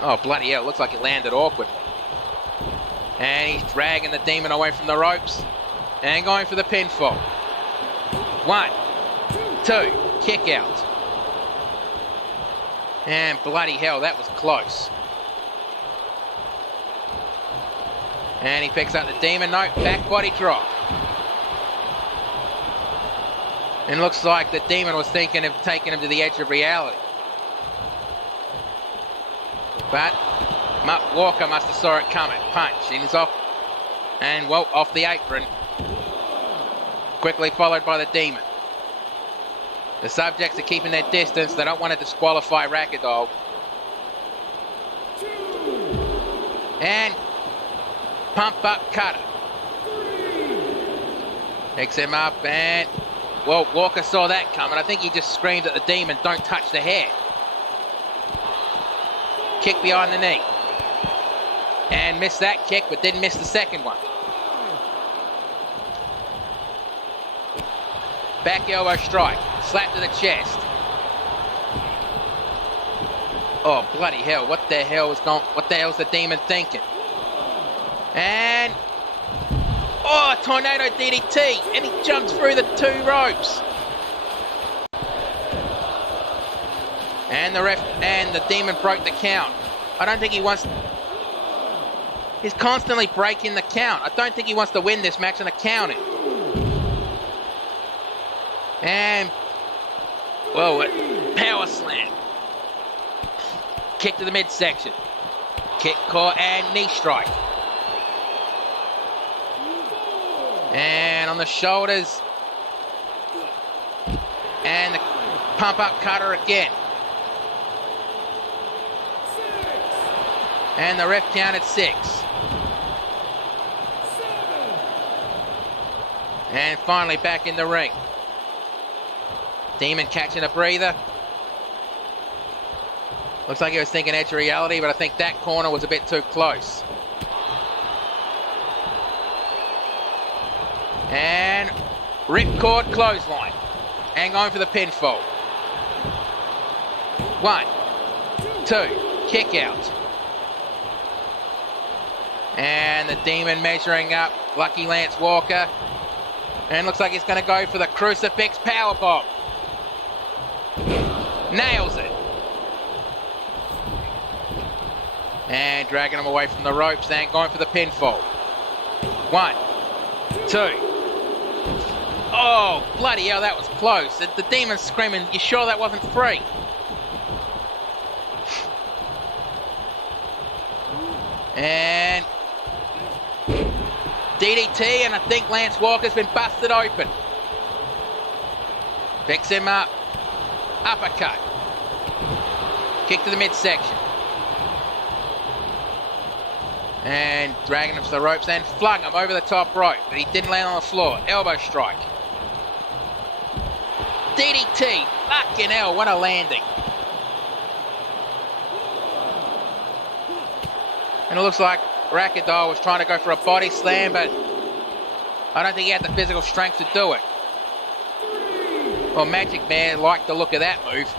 Oh, bloody hell, looks like it landed awkwardly. And he's dragging the Demon away from the ropes and going for the pinfall. 1, 2, kick out. And bloody hell, that was close. And he picks up the Demon. No, back body drop. And looks like the Demon was thinking of taking him to the edge of reality. But Walker must have saw it coming. Punch. And he's off. And, well, off the apron. Quickly followed by the Demon. The subjects are keeping their distance. They don't want to disqualify Ragdoll. And pump up cutter. Picks him up and, well, Walker saw that coming. I think he just screamed at the Demon, don't touch the hair. Kick behind the knee. And missed that kick, but didn't miss the second one. Back elbow strike. Slap to the chest. Oh, bloody hell. What the hell's the Demon thinking? And, oh, tornado DDT, and he jumps through the 2 ropes. And the ref and the Demon broke the count. I don't think he wants. He's constantly breaking the count. I don't think he wants to win this match on a counting. And, whoa, power slam. Kick to the midsection. Kick caught and knee strike. And on the shoulders. And the pump up cutter again. And the ref counted 6. And finally back in the ring. Demon catching a breather. Looks like he was thinking edge of reality, but I think that corner was a bit too close. And ripcord clothesline. And going for the pinfall. 1, 2, kick out. And the Demon measuring up Lucky Lance Walker. And looks like he's going to go for the crucifix powerbomb. Nails it. And dragging him away from the ropes and going for the pinfall. 1, 2. Oh, bloody hell, that was close. The Demon's screaming, you sure that wasn't free? And DDT, and I think Lance Walker's been busted open. Picks him up. Uppercut. Kick to the midsection. And dragging him to the ropes and flung him over the top rope, but he didn't land on the floor. Elbow strike. DDT. Fucking hell, what a landing. And it looks like Racadol was trying to go for a body slam, but I don't think he had the physical strength to do it. Well, Magic Man liked the look of that move.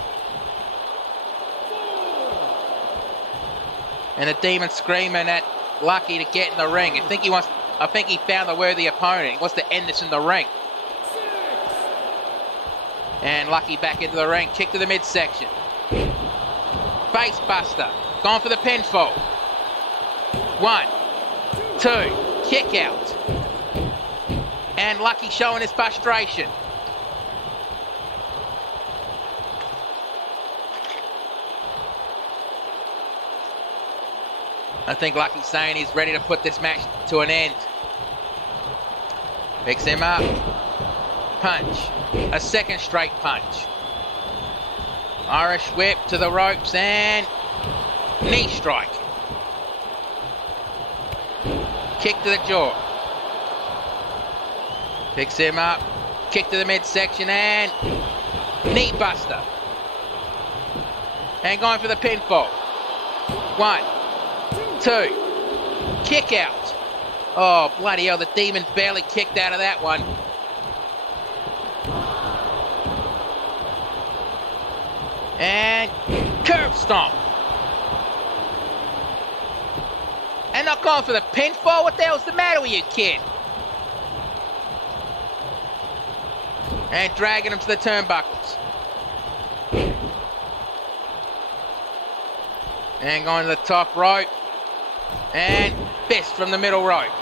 And the Demon screaming at Lucky to get in the ring. I think he found the worthy opponent. He wants to end this in the ring. And Lucky back into the ring. Kick to the midsection. Face buster. Gone for the pinfall. 1, 2, kick out. And Lucky showing his frustration. I think Lucky's saying he's ready to put this match to an end. Picks him up. Punch. A second straight punch. Irish whip to the ropes and knee strike. Kick to the jaw. Picks him up. Kick to the midsection and knee buster. And going for the pinfall. 1, 2. Kick out. Oh, bloody hell. The Demon barely kicked out of that one. And curb stomp. And not going for the pinfall? What the hell's the matter with you, kid? And dragging him to the turnbuckles. And going to the top rope. And fist from the middle rope.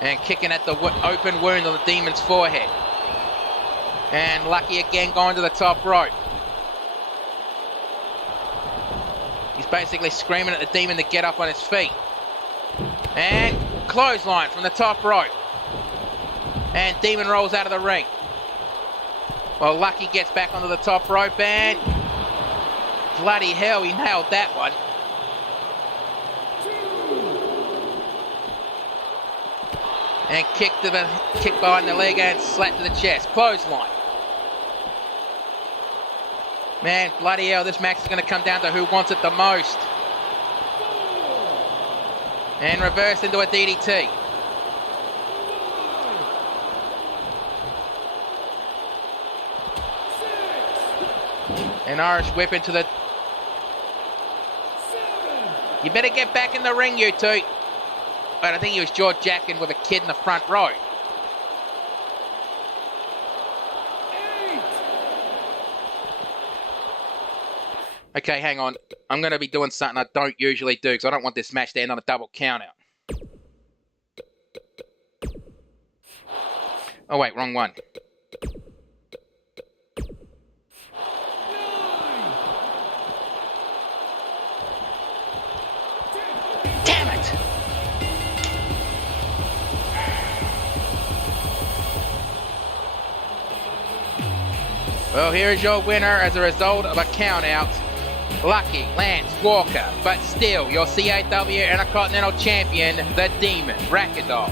And kicking at the open wound on the Demon's forehead. And Lucky again going to the top rope. He's basically screaming at the Demon to get up on his feet. And clothesline from the top rope. And Demon rolls out of the ring. Well, Lucky gets back onto the top rope and bloody hell, he nailed that one. And kick behind the leg and slap to the chest. Clothesline. Man, bloody hell, this match is going to come down to who wants it the most. And reverse into a DDT. An Irish whip into the... You better get back in the ring, you two. But I think he was jaw jacking with a kid in the front row. Okay, hang on. I'm going to be doing something I don't usually do because I don't want this match to end on a double count out. Oh wait, wrong one. Damn it! Well, here is your winner as a result of a count out. Lucky Lance Walker, but still your CAW Intercontinental Champion, the Demon, Racadol.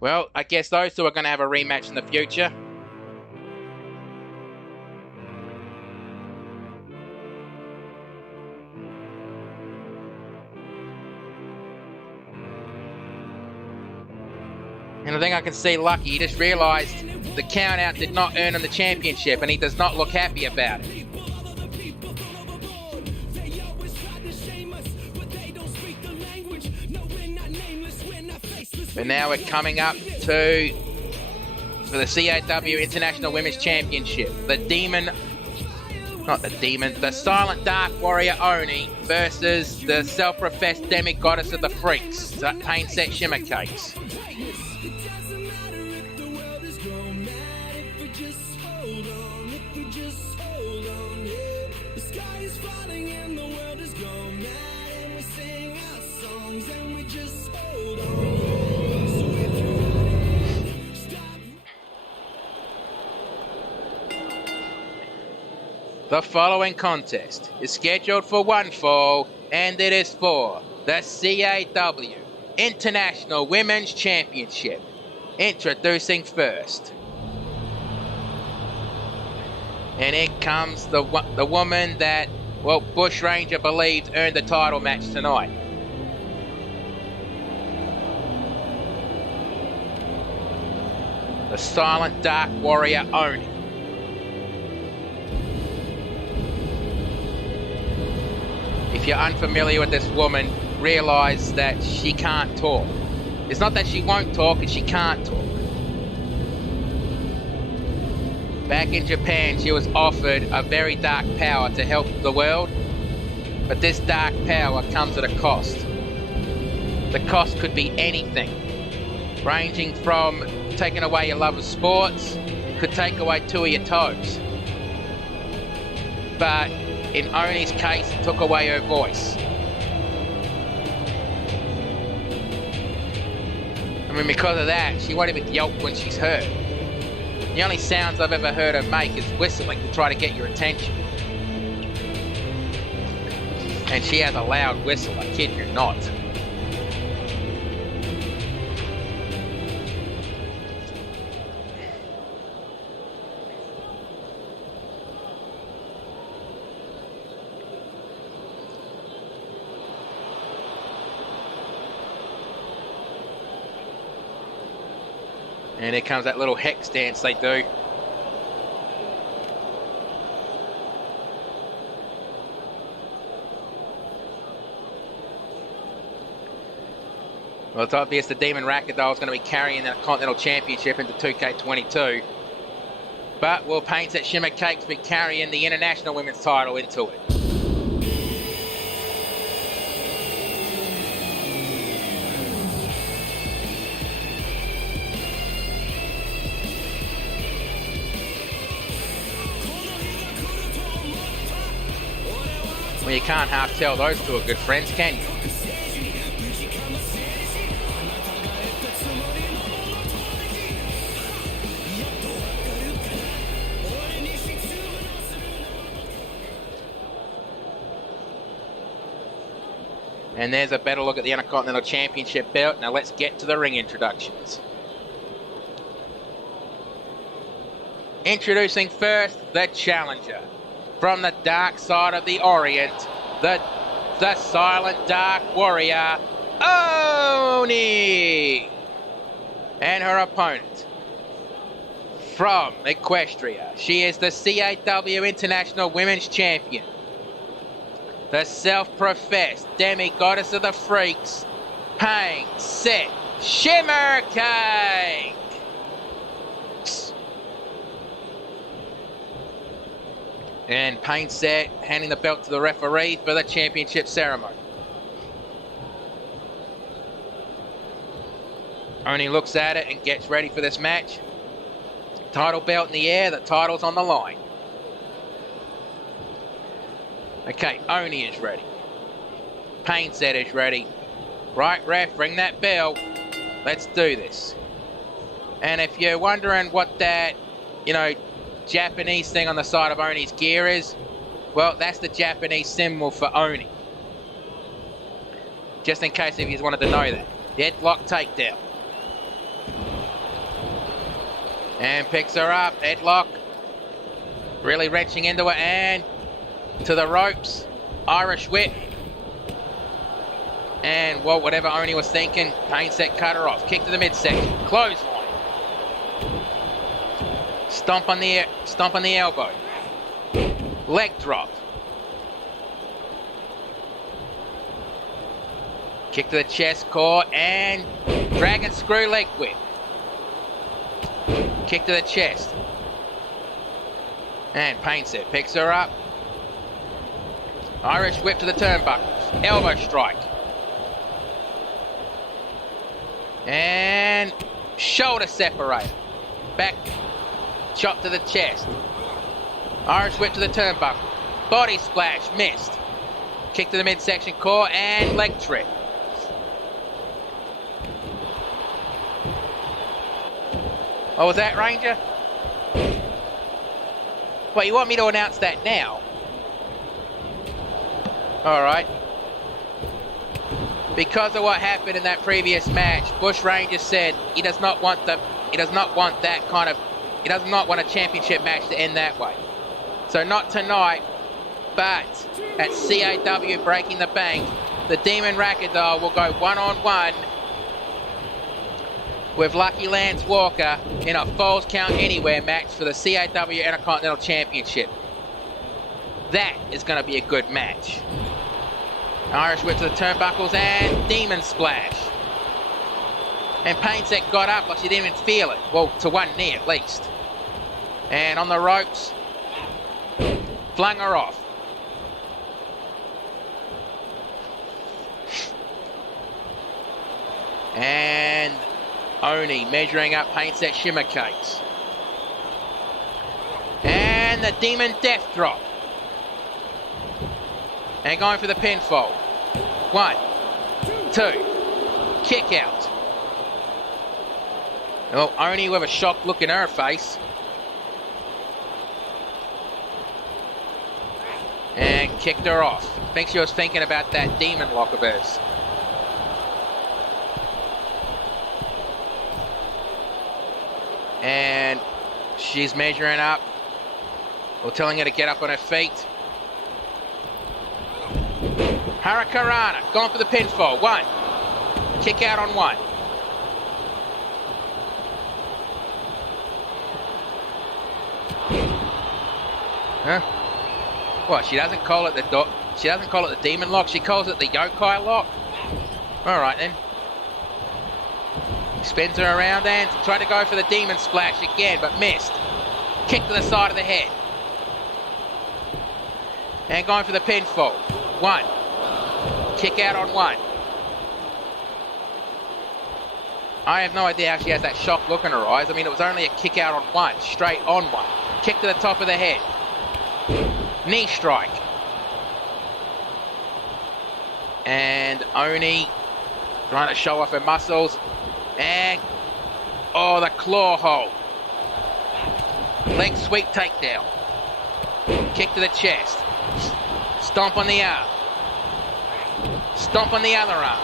Well, I guess those two are going to have a rematch in the future. And I think I can see Lucky, he just realised the count out did not earn him the championship and he does not look happy about it. But now we're coming up to for the CAW International Women's Championship. The Silent Dark Warrior Oni versus the self-professed demigoddess of the freaks, Pain Set Shimmer Cakes. Just hold on, if we just hold on, yeah. The sky is falling The following contest is scheduled for one fall, and it is for the CAW International Women's Championship. Introducing first. And here comes the woman that, well, Bush Ranger believed earned the title match tonight. The silent dark warrior Oni. If you're unfamiliar with this woman, realize that she can't talk. It's not that she won't talk, it's she can't talk. Back in Japan, she was offered a very dark power to help the world, but this dark power comes at a cost. The cost could be anything, ranging from taking away your love of sports, could take away 2 of your toes. But in Oni's case, it took away her voice. I mean, because of that, she won't even yelp when she's hurt. The only sounds I've ever heard her make is whistling to try to get your attention. And she has a loud whistle, I kid you not. And here comes that little hex dance they do. Well, it's obvious the Demon Rackadoll is going to be carrying the Continental Championship into 2K22. But will Paint Set Shimmer Cakes be carrying the International Women's title into it? Well, you can't half tell those two are good friends, can you? And there's a better look at the Intercontinental Championship belt. Now let's get to the ring introductions. Introducing first, the challenger. From the dark side of the Orient, the silent dark warrior, Oni! And her opponent. From Equestria, she is the CAW International Women's Champion. The self-professed demi-goddess of the freaks, Paint Set Shimmer Cake! And Paint Set handing the belt to the referee for the championship ceremony. Oni looks at it and gets ready for this match. Title belt in the air, the title's on the line. Okay, Oni is ready. Paint Set is ready. Right, ref, ring that bell. Let's do this. And if you're wondering what that, Japanese thing on the side of Oni's gear is, well, that's the Japanese symbol for Oni. Just in case if you wanted to know that. Headlock takedown. And picks her up, headlock. Really wrenching into her and to the ropes. Irish whip. And, well, whatever Oni was thinking, Paint Set cut her off. Kick to the midsection. Clothesline. Stomp on the elbow. Leg drop. Kick to the chest core and dragon screw leg whip. Kick to the chest. And Paint Set picks her up. Irish whip to the turnbuckles. Elbow strike. And shoulder separator. Back chop to the chest. Irish whip to the turnbuckle. Body splash, missed. Kick to the midsection core and leg trip. What was that, Ranger? Well, you want me to announce that now? All right. Because of what happened in that previous match, Bush Rangers said he does not want a championship match to end that way. So not tonight, but at CAW Breaking the Bank, the Demon Ragdoll will go one-on-one with Lucky Lance Walker in a Falls Count Anywhere match for the CAW Intercontinental Championship. That is going to be a good match. Irish whip to the turnbuckles and Demon Splash. And Painset got up like she didn't even feel it. Well, to one knee at least. And on the ropes, flung her off. And Oni measuring up Painset Shimmer Cakes. And the Demon Death Drop. And going for the pinfall. 1, 2, kick out. Well, Oni with a shocked look in her face. And kicked her off. I think she was thinking about that demon lock of hers. And she's measuring up, or telling her to get up on her feet. Hurricanrana, going for the pinfall. 1. Kick out on 1. Huh? What? She doesn't call it the demon lock. She calls it the yokai lock. All right then. Spins her around and tried to go for the demon splash again, but missed. Kick to the side of the head. And going for the pinfall. 1. Kick out on 1. I have no idea how she has that shocked look in her eyes. I mean, it was only a kick out on 1, straight on 1. Kick to the top of the head. Knee strike. And Oni trying to show off her muscles. And, oh, the claw hold. Leg sweep takedown. Kick to the chest. Stomp on the arm. Stomp on the other arm.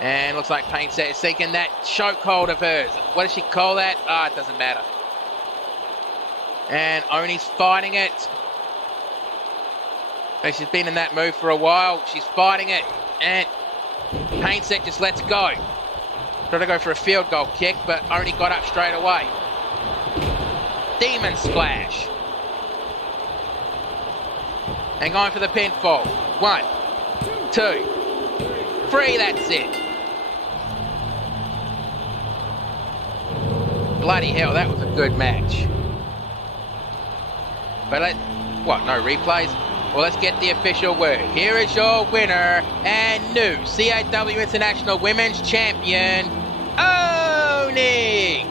And looks like Painset is seeking that chokehold of hers. What does she call that? It doesn't matter. And Oni's fighting it. And she's been in that move for a while. She's fighting it. And Painset just lets go. Tried to go for a field goal kick, but Oni got up straight away. Demon splash. And going for the pinfall. 1, 2, 3, that's it. Bloody hell, that was a good match. But no replays? Well, let's get the official word. Here is your winner and new CAW International Women's Champion, Oni!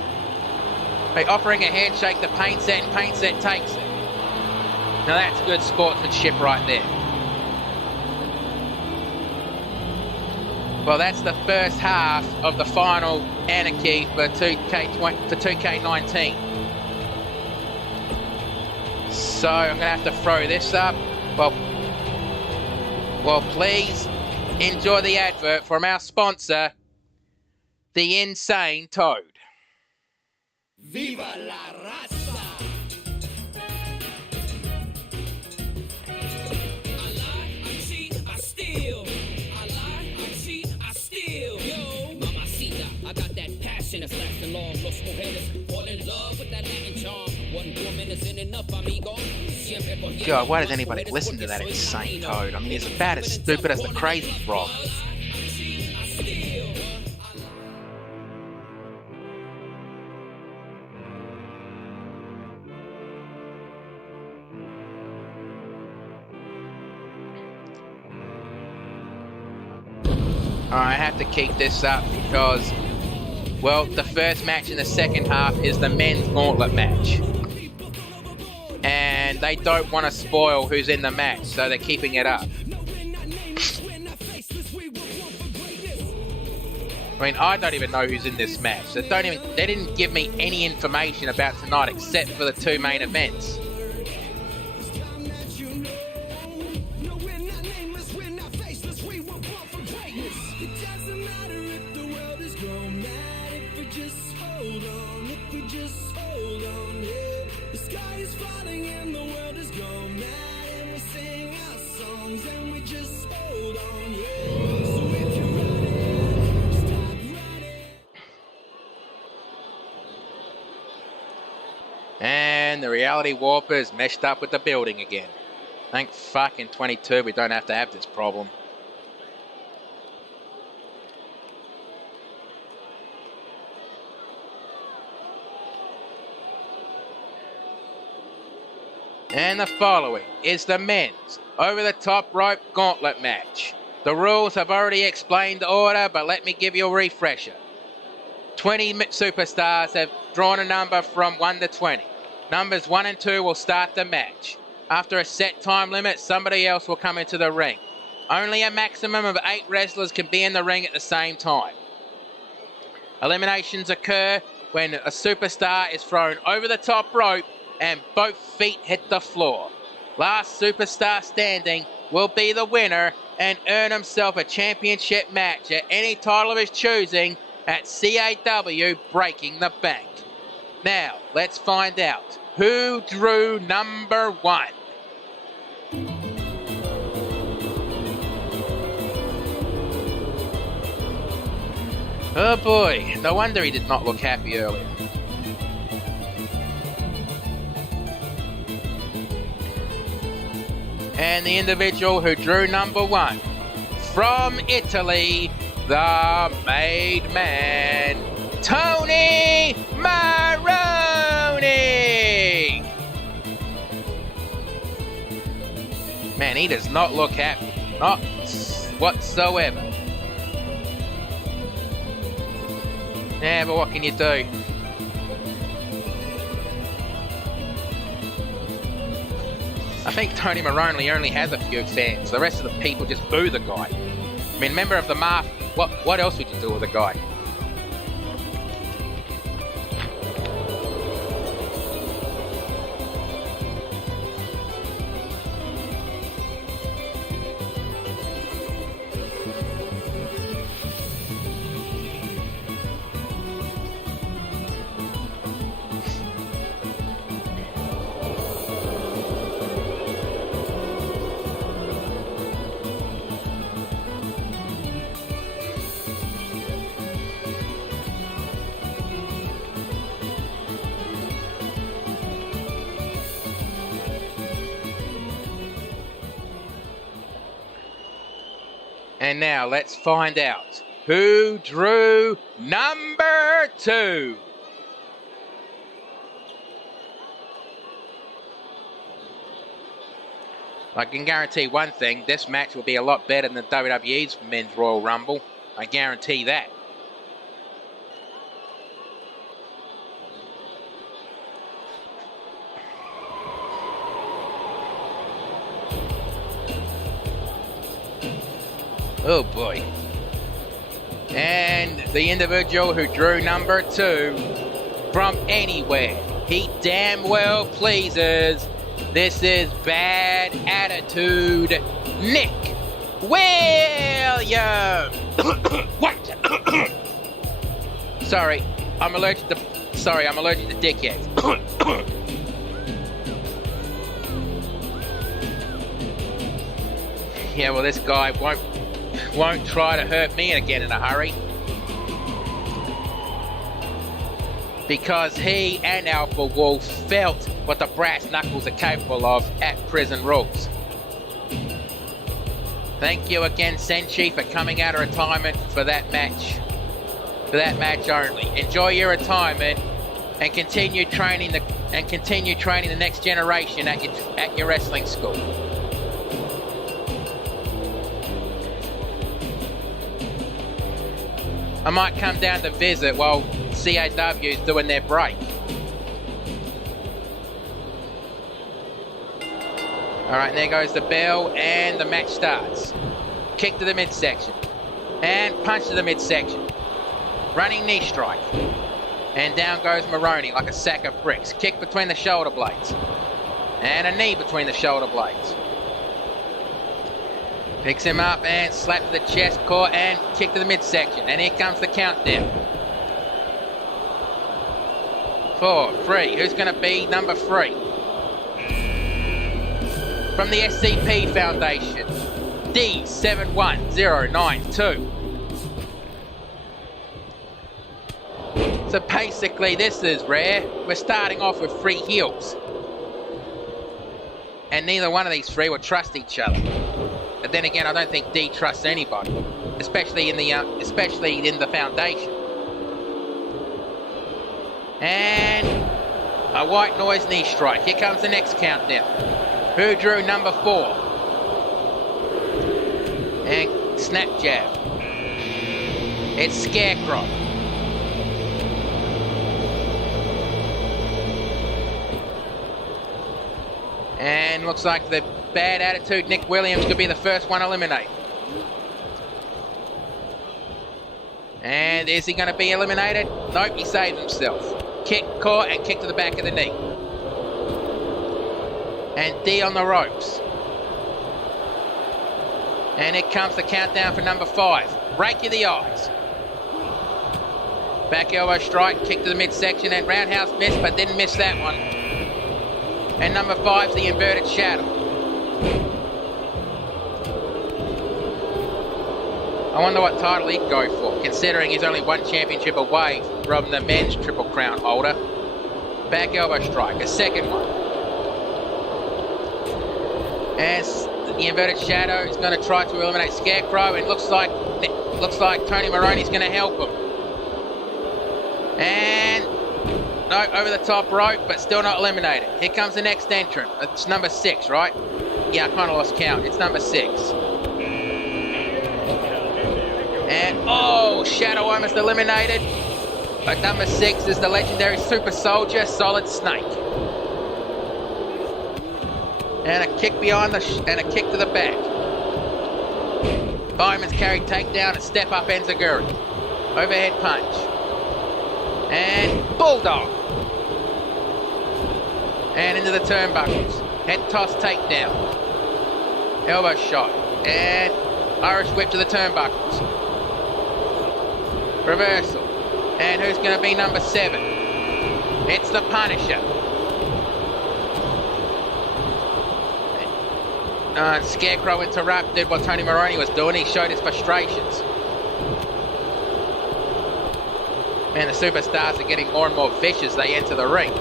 Hey, offering a handshake to Painset, and Painset takes it. Now that's good sportsmanship right there. Well, that's the first half of the Final Anarchy for 2K19. So I'm going to have to throw this up. Well, please enjoy the advert from our sponsor, the Insane Toad. Viva la raza! I lie, I cheat, I steal. I lie, I cheat, I steal. Yo, mamacita, I got that passion that's lasting long. Los mujeres fall in love with that Latin charm. One woman isn't enough, amigo. God, why does anybody listen to that Insane Toad? I mean, he's about as stupid as the Crazy Frog. I have to keep this up because, well, the first match in the second half is the men's gauntlet match. And they don't want to spoil who's in the match, so they're keeping it up. I mean, I don't even know who's in this match. They didn't give me any information about tonight except for the two main events. And the reality warper is meshed up with the building again. Thank fucking 22 we don't have to have this problem. And the following is the men's over-the-top rope gauntlet match. The rules have already explained the order, but let me give you a refresher. 20 superstars have drawn a number from 1 to 20. Numbers 1 and 2 will start the match. After a set time limit, somebody else will come into the ring. Only a maximum of 8 wrestlers can be in the ring at the same time. Eliminations occur when a superstar is thrown over the top rope and both feet hit the floor. Last superstar standing will be the winner and earn himself a championship match at any title of his choosing at CAW Breaking the Bank. Now, let's find out who drew number 1. Oh boy, no wonder he did not look happy earlier. And the individual who drew number 1, from Italy, the made man, Tony Maroni! Man, he does not look happy, not whatsoever. Yeah, but what can you do? I think Tony Maroni only has a few fans. The rest of the people just boo the guy. I mean, member of the Mafia. What else would you do with a guy? And now let's find out who drew number 2. I can guarantee one thing, this match will be a lot better than WWE's Men's Royal Rumble. I guarantee that. Oh boy. And the individual who drew number 2 from anywhere he damn well pleases. This is Bad Attitude Nick Williams. What? Sorry, I'm allergic to dickheads. Yeah, well, this guy won't try to hurt me again in a hurry. Because he and Alpha Wolf felt what the brass knuckles are capable of at Prison Rules. Thank you again, Senshi, for coming out of retirement for that match. For that match only. Enjoy your retirement and continue training the next generation at your wrestling school. I might come down to visit while CAW's doing their break. Alright, there goes the bell and the match starts. Kick to the midsection. And punch to the midsection. Running knee strike. And down goes Maroney like a sack of bricks. Kick between the shoulder blades. And a knee between the shoulder blades. Picks him up and slap to the chest, core, and kick to the midsection. And here comes the countdown. 4, 3. Who's going to be number 3? From the SCP Foundation, D71092. So basically this is rare. We're starting off with 3 heels. And neither one of these 3 will trust each other. But then again, I don't think D trusts anybody. Especially in the Foundation. And a white noise knee strike. Here comes the next countdown. Who drew number 4? And snap jab. It's Scarecrow. And looks like the bad attitude Nick Williams could be the first one eliminated. And is he going to be eliminated? Nope, he saved himself. Kick, core, and kick to the back of the knee. And D on the ropes. And here comes the countdown for number 5. Break you the eyes. Back elbow strike, kick to the midsection, and roundhouse miss, but didn't miss that one. And number 5's the inverted shadow. I wonder what title he'd go for, considering he's only 1 championship away from the men's Triple Crown holder. Back elbow strike, a second one. And the inverted shadow is going to try to eliminate Scarecrow, and looks like Tony Maroney's going to help him. And no, over the top rope, but still not eliminated. Here comes the next entrant. It's number 6, right? Yeah, I kind of lost count. It's number 6. And, oh, Shadow almost eliminated. But number 6 is the legendary Super Soldier, Solid Snake. And a kick behind and a kick to the back. Fireman's carry takedown and step up enziguri. Overhead punch. And Bulldog. And into the turnbuckles. Head toss takedown. Elbow shot. And Irish whip to the turnbuckles. Reversal. And who's going to be number 7? It's the Punisher. And Scarecrow interrupted what Tony Maroney was doing. He showed his frustrations. And the superstars are getting more and more vicious as they enter the ring.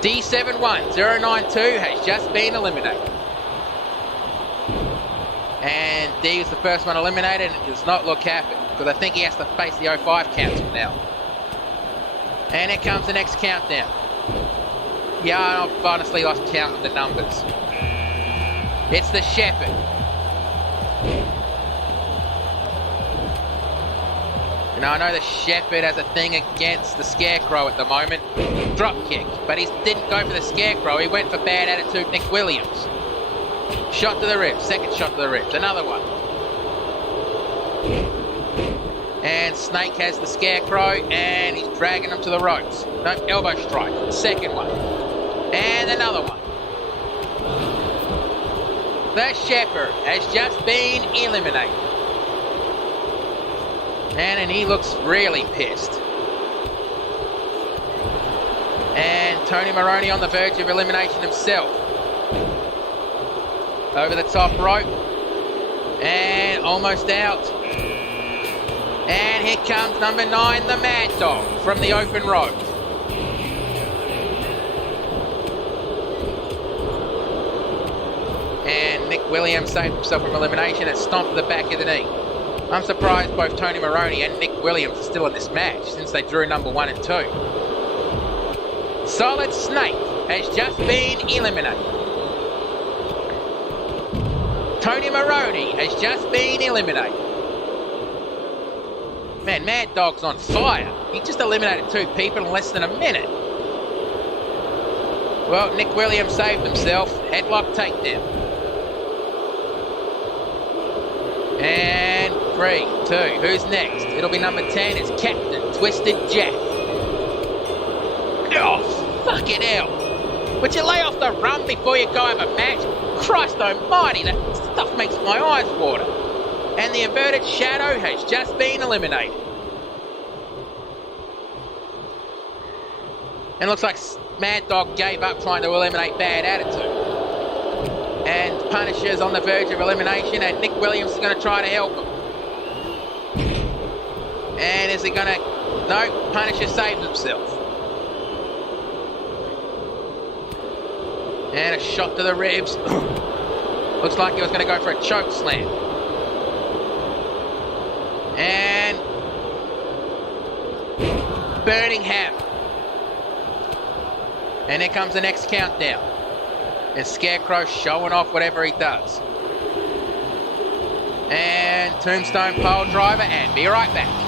D71092 has just been eliminated. And D is the first one eliminated, and it does not look happy, because I think he has to face the 05 council now. And here comes the next countdown. Yeah, I've honestly lost count of the numbers. It's the Shepherd. Now, I know the Shepherd has a thing against the Scarecrow at the moment. Drop kick. But he didn't go for the Scarecrow. He went for bad attitude Nick Williams. Shot to the ribs. Second shot to the ribs. Another one. And Snake has the Scarecrow, and he's dragging him to the ropes. No, elbow strike. Second one. And another one. The Shepherd has just been eliminated. And he looks really pissed. And Tony Maroney on the verge of elimination himself. Over the top rope. And almost out. And here comes number 9, the Mad Dog, from the open rope. And Nick Williams saved himself from elimination and stomped the back of the knee. I'm surprised both Tony Maroney and Nick Williams are still in this match, since they drew number 1 and 2. Solid Snake has just been eliminated. Tony Maroney has just been eliminated. Man, Mad Dog's on fire. He just eliminated 2 people in less than a minute. Well, Nick Williams saved himself. Headlock takedown. And 3, 2. Who's next? It'll be number 10. It's Captain Twisted Jack. Oh, fucking hell. Would you lay off the rum before you go have a match? Christ almighty, that stuff makes my eyes water. And the inverted shadow has just been eliminated. And looks like Mad Dog gave up trying to eliminate Bad Attitude. And Punisher's on the verge of elimination, and Nick Williams is going to try to help him. And is he going to... No, Punisher saves himself. And a shot to the ribs. Looks like he was going to go for a choke slam. And... Burning Havoc. And here comes the next countdown. And Scarecrow showing off whatever he does. And Tombstone Pole Driver, and be right back.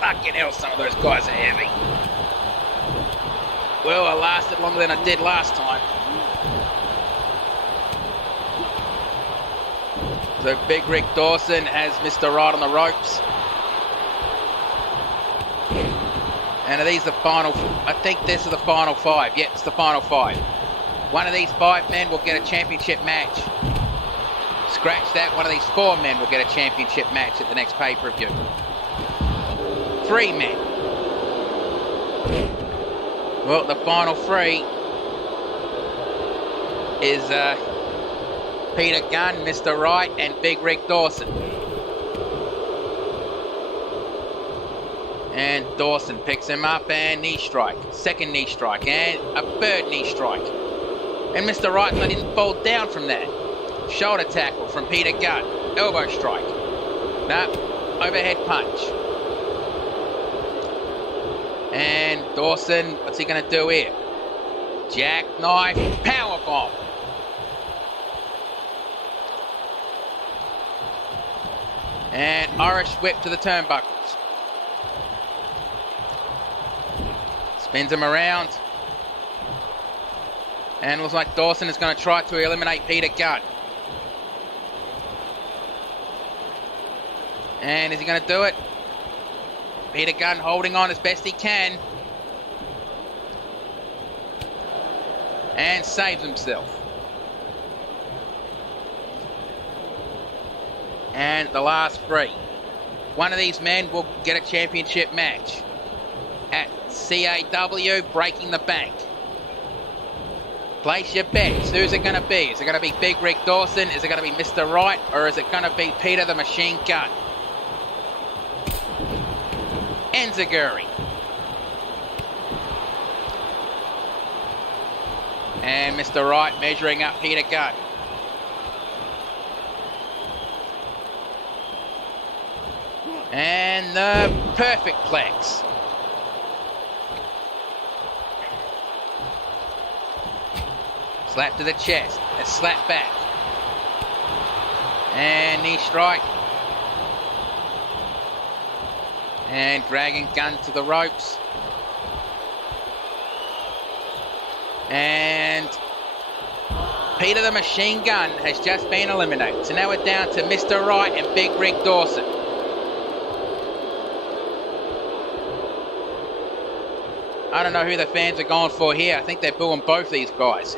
Fucking hell, some of those guys are heavy. Well, I lasted longer than I did last time. So Big Rick Dawson has Mr. Right on the ropes. And are these the final? I think this is the final five. Yeah, it's the final five. One of these 5 men will get a championship match. Scratch that, one of these 4 men will get a championship match at the next pay-per-view. 3 men. Well, the final 3 is Peter Gunn, Mr. Right, and Big Rick Dawson. And Dawson picks him up and knee strike. Second knee strike and a third knee strike. And Mr. Right didn't fall down from that. Shoulder tackle from Peter Gunn. Elbow strike. No, overhead punch. And Dawson, what's he going to do here? Jackknife, powerbomb. And Irish whip to the turnbuckles. Spins him around. And looks like Dawson is going to try to eliminate Peter Gunn. And is he going to do it? Peter Gunn holding on as best he can. And saves himself. And the last 3. One of these men will get a championship match at CAW Breaking the Bank. Place your bets. Who's it going to be? Is it going to be Big Rick Dawson? Is it going to be Mr. Right? Or is it going to be Peter the Machine Gunn? Enziguri. And Mr. Right measuring up Peter Gunn. And the perfect plex. Slap to the chest. A slap back. And knee strike. And dragging Gunn to the ropes. And Peter the Machine Gunn has just been eliminated. So now we're down to Mr. Right and Big Rick Dawson. I don't know who the fans are going for here. I think they're booing both these guys.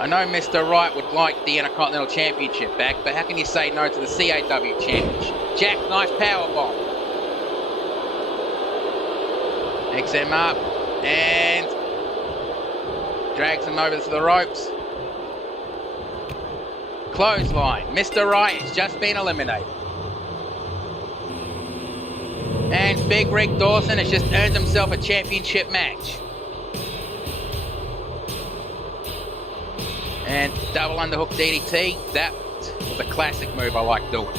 I know Mr. Wright would like the Intercontinental Championship back, but how can you say no to the CAW Championship? Jackknife powerbomb. Picks him up and drags him over to the ropes. Clothesline. Mr. Wright has just been eliminated. And Big Rick Dawson has just earned himself a championship match. And double underhook DDT. That was a classic move I like doing.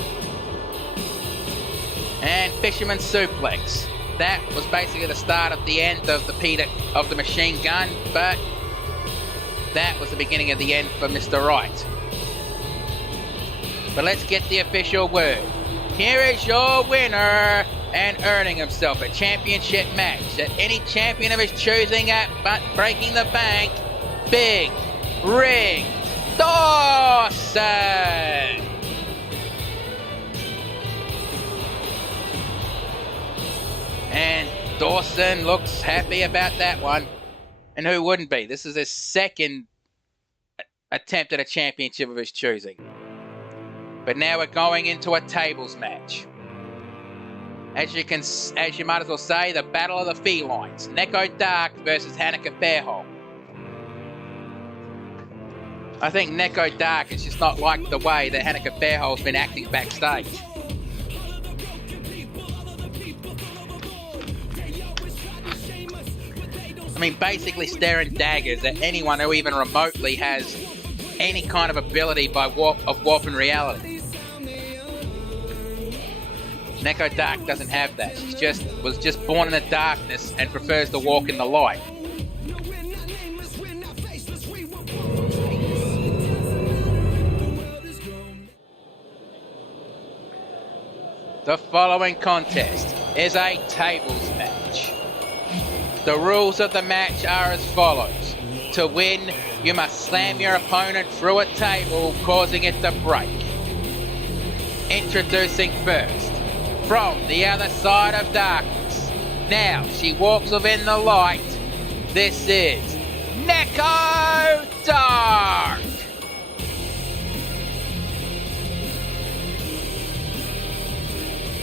And Fisherman Suplex. That was basically the start of the end of the machine gun, but that was the beginning of the end for Mr. Wright. But let's get the official word. Here is your winner, and earning himself a championship match that any champion of his choosing at but Breaking the Bank, Big Rick Dawson. And Dawson looks happy about that one. And who wouldn't be? This is his second attempt at a championship of his choosing. But now we're going into a tables match. As you might as well say, the battle of the felines. Neko Dark versus Hanukkah Fairhole. I think Neko Dark is just not like the way that Hanukkah Fairhole's been acting backstage. I mean, basically staring daggers at anyone who even remotely has any kind of ability of warping reality. Neko Dark doesn't have that. She was just born in the darkness and prefers to walk in the light. The following contest is a tables match. The rules of the match are as follows. To win, you must slam your opponent through a table, causing it to break. Introducing first, from the other side of darkness. Now she walks within the light. This is Neko Dark.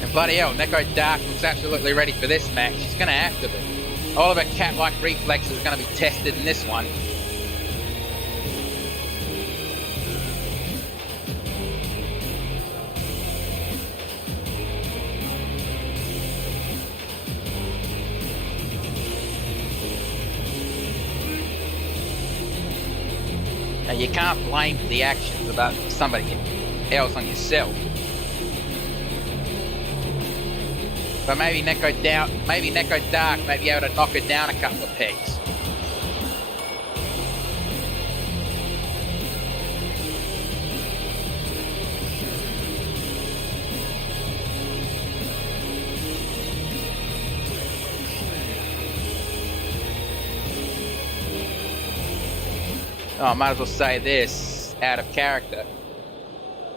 And bloody hell, Neko Dark looks absolutely ready for this match. She's going to have to be. All of her cat-like reflexes are going to be tested in this one. Now you can't blame the actions about somebody else on yourself. But maybe Neko Dark may be able to knock her down a couple of pegs. Oh, I might as well say this out of character.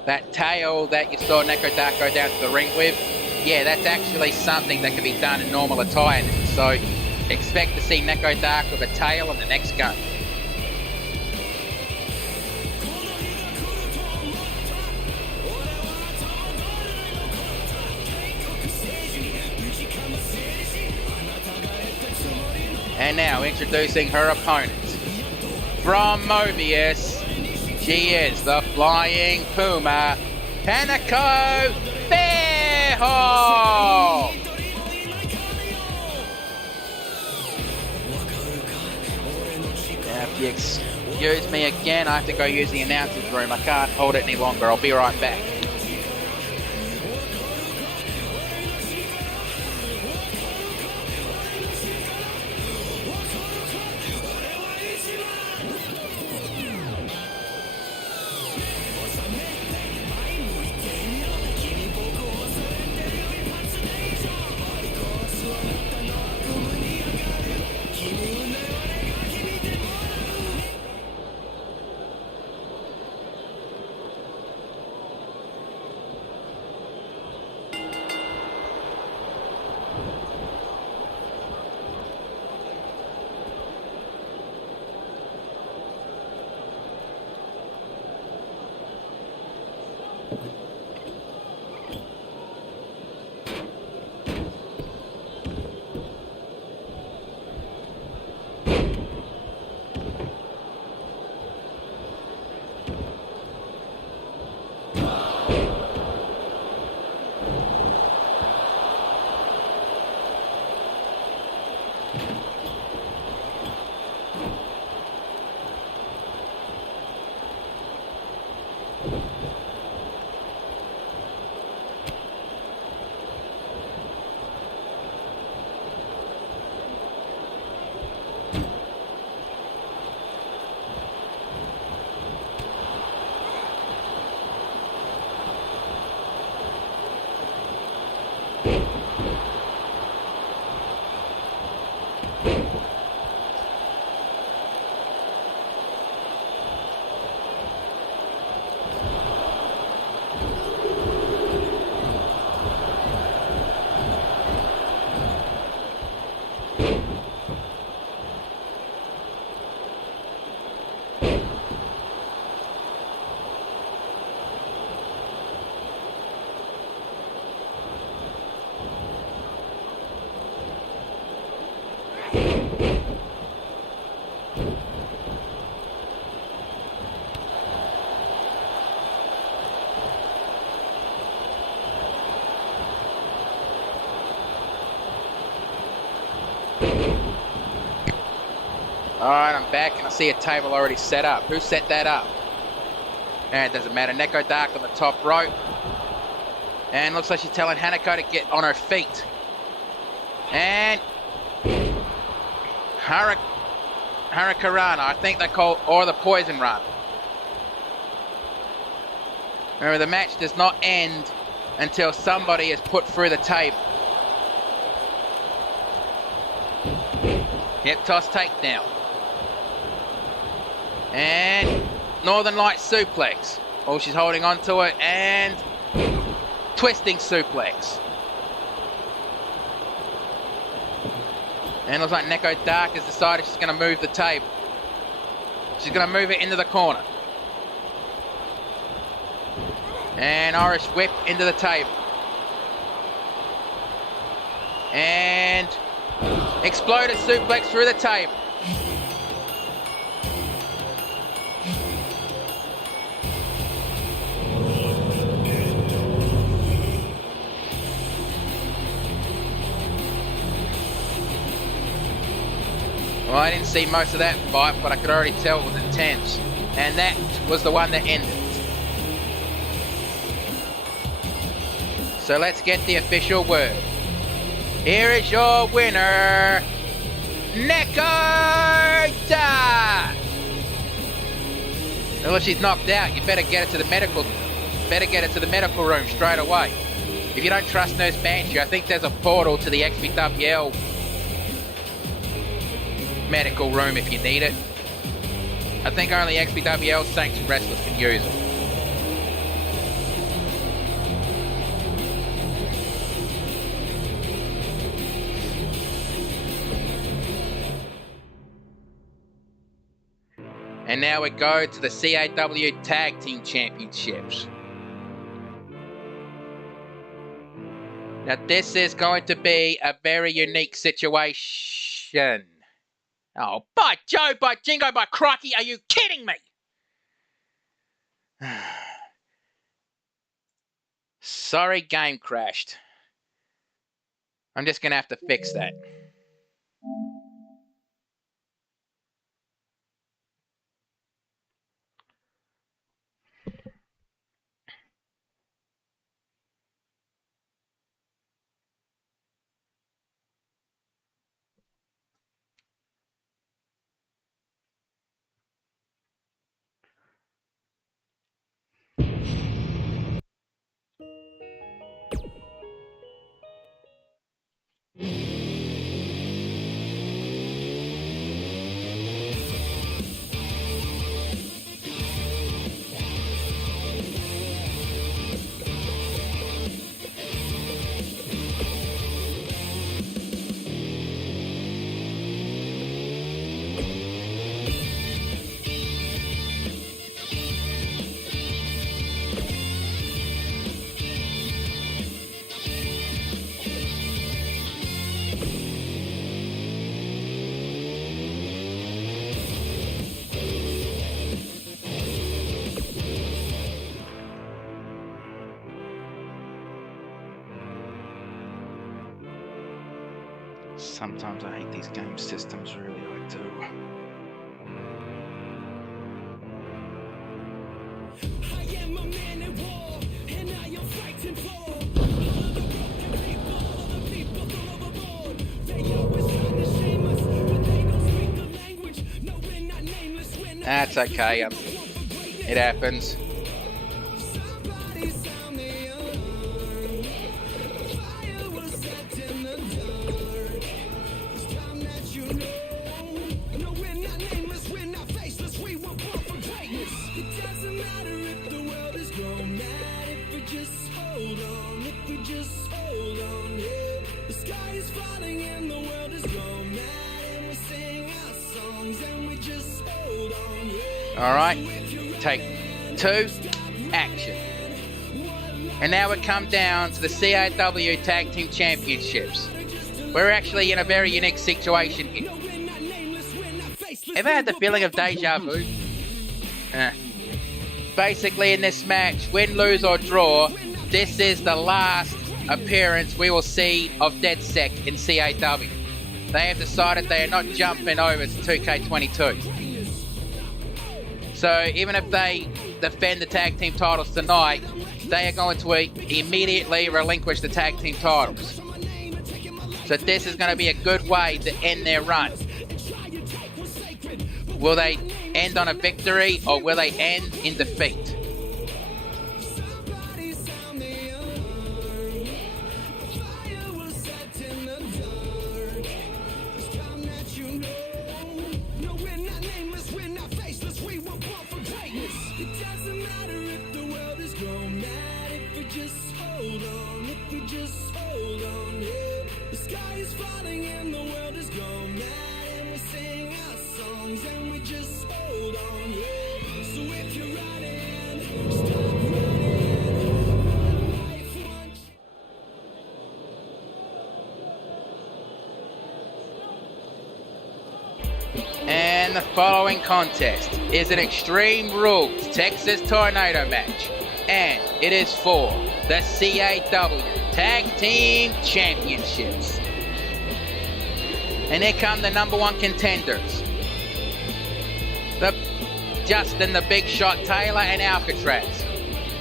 That tail that you saw Neko Dark go down to the ring with, yeah, that's actually something that can be done in normal attire. So expect to see Neko Dark with a tail in the next gun. And now introducing her opponent. From Mobius, she is the Flying Puma, Hanako Fairhole! Now, if you excuse me again, I have to go use the announcer's room. I can't hold it any longer. I'll be right back. Alright, I'm back and I see a table already set up. Who set that up? And it doesn't matter. Neko Dark on the top rope. And looks like she's telling Hanako to get on her feet. And Hurricanrana, I think they call, or the Poison Run. Remember, the match does not end until somebody is put through the table. Hip toss takedown. And Northern Light suplex. Oh, she's holding on to it, and twisting suplex. And it looks like Neko Dark has decided she's going to move the table. She's going to move it into the corner. And Irish whip into the table. And exploded suplex through the table. Well, I didn't see most of that fight, but I could already tell it was intense. And that was the one that ended. So let's get the official word. Here is your winner, Neko Dark. Well, if she's knocked out, you better get her to the medical. Better get her to the medical room straight away. If you don't trust Nurse Banshee, I think there's a portal to the XPWL medical room if you need it. I think only XPWL sanctioned wrestlers can use it. And now we go to the CAW Tag Team Championships. Now this is going to be a very unique situation. Oh, by Joe, by Jingo, by crikey, are you kidding me? Sorry, game crashed. I'm just going to have to fix that. Sometimes I hate these game systems, really, I do. I am a man at war, and I am fighting for all the broken people, all the people thrown overboard. They always try to shame us, but they don't speak the language. No, we're not nameless. We're not. That's okay. It happens. Somebody sound the alarm. Fire was set in the dark. It's time that you know. No, we're not nameless. We're not faceless. We were born for greatness. It doesn't matter if the world is grown mad. If we just hold on. If we just hold on. Yeah. The sky is falling and the world is grown mad. And we sing our songs and we just hold on. Yeah. All right. Take 2, action. And now we come down to the CAW Tag Team Championships. We're actually in a very unique situation here. Ever had the feeling of deja vu? Basically in this match, win, lose or draw, this is the last appearance we will see of DedSec in CAW. they have decided they are not jumping over to 2K22. So even if they defend the tag team titles tonight, they are going to immediately relinquish the tag team titles. So this is going to be a good way to end their run. Will they end on a victory or will they end in defeat? And the following contest is an Extreme Rules Texas Tornado match, and it is for the CAW Tag Team Championships. And here come the number one contenders. Justin the Big Shot Taylor and Alcatraz.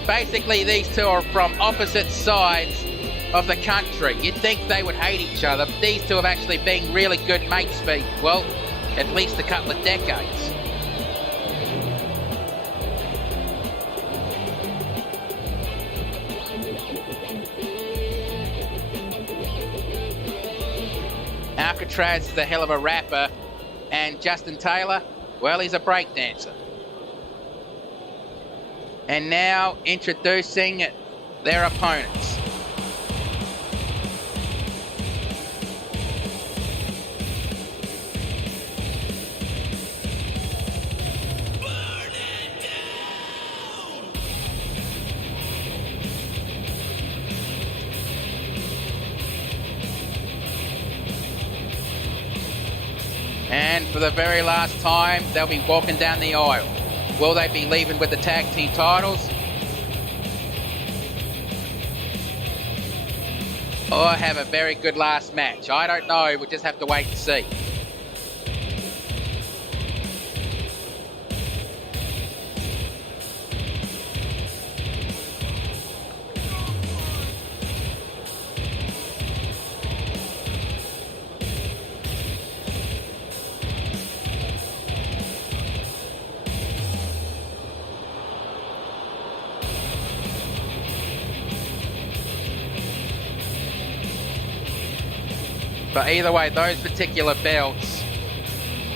Basically, these two are from opposite sides of the country. You'd think they would hate each other, but these two have actually been really good mates for, well, at least a couple of decades. Alcatraz is a hell of a rapper, and Justin Taylor, well, he's a breakdancer. And now introducing their opponents. And for the very last time, they'll be walking down the aisle. Will they be leaving with the tag team titles? Or have a very good last match? I don't know, we'll just have to wait and see. But either way, those particular belts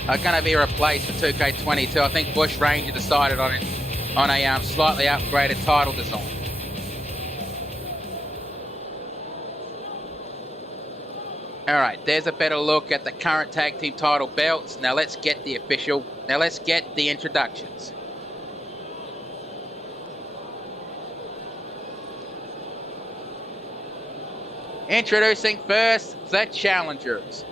are going to be replaced for 2K22. I think Bush Ranger decided on it on a slightly upgraded title design. Alright, there's a better look at the current tag team title belts. Now let's get the introductions. Introducing first, the challengers.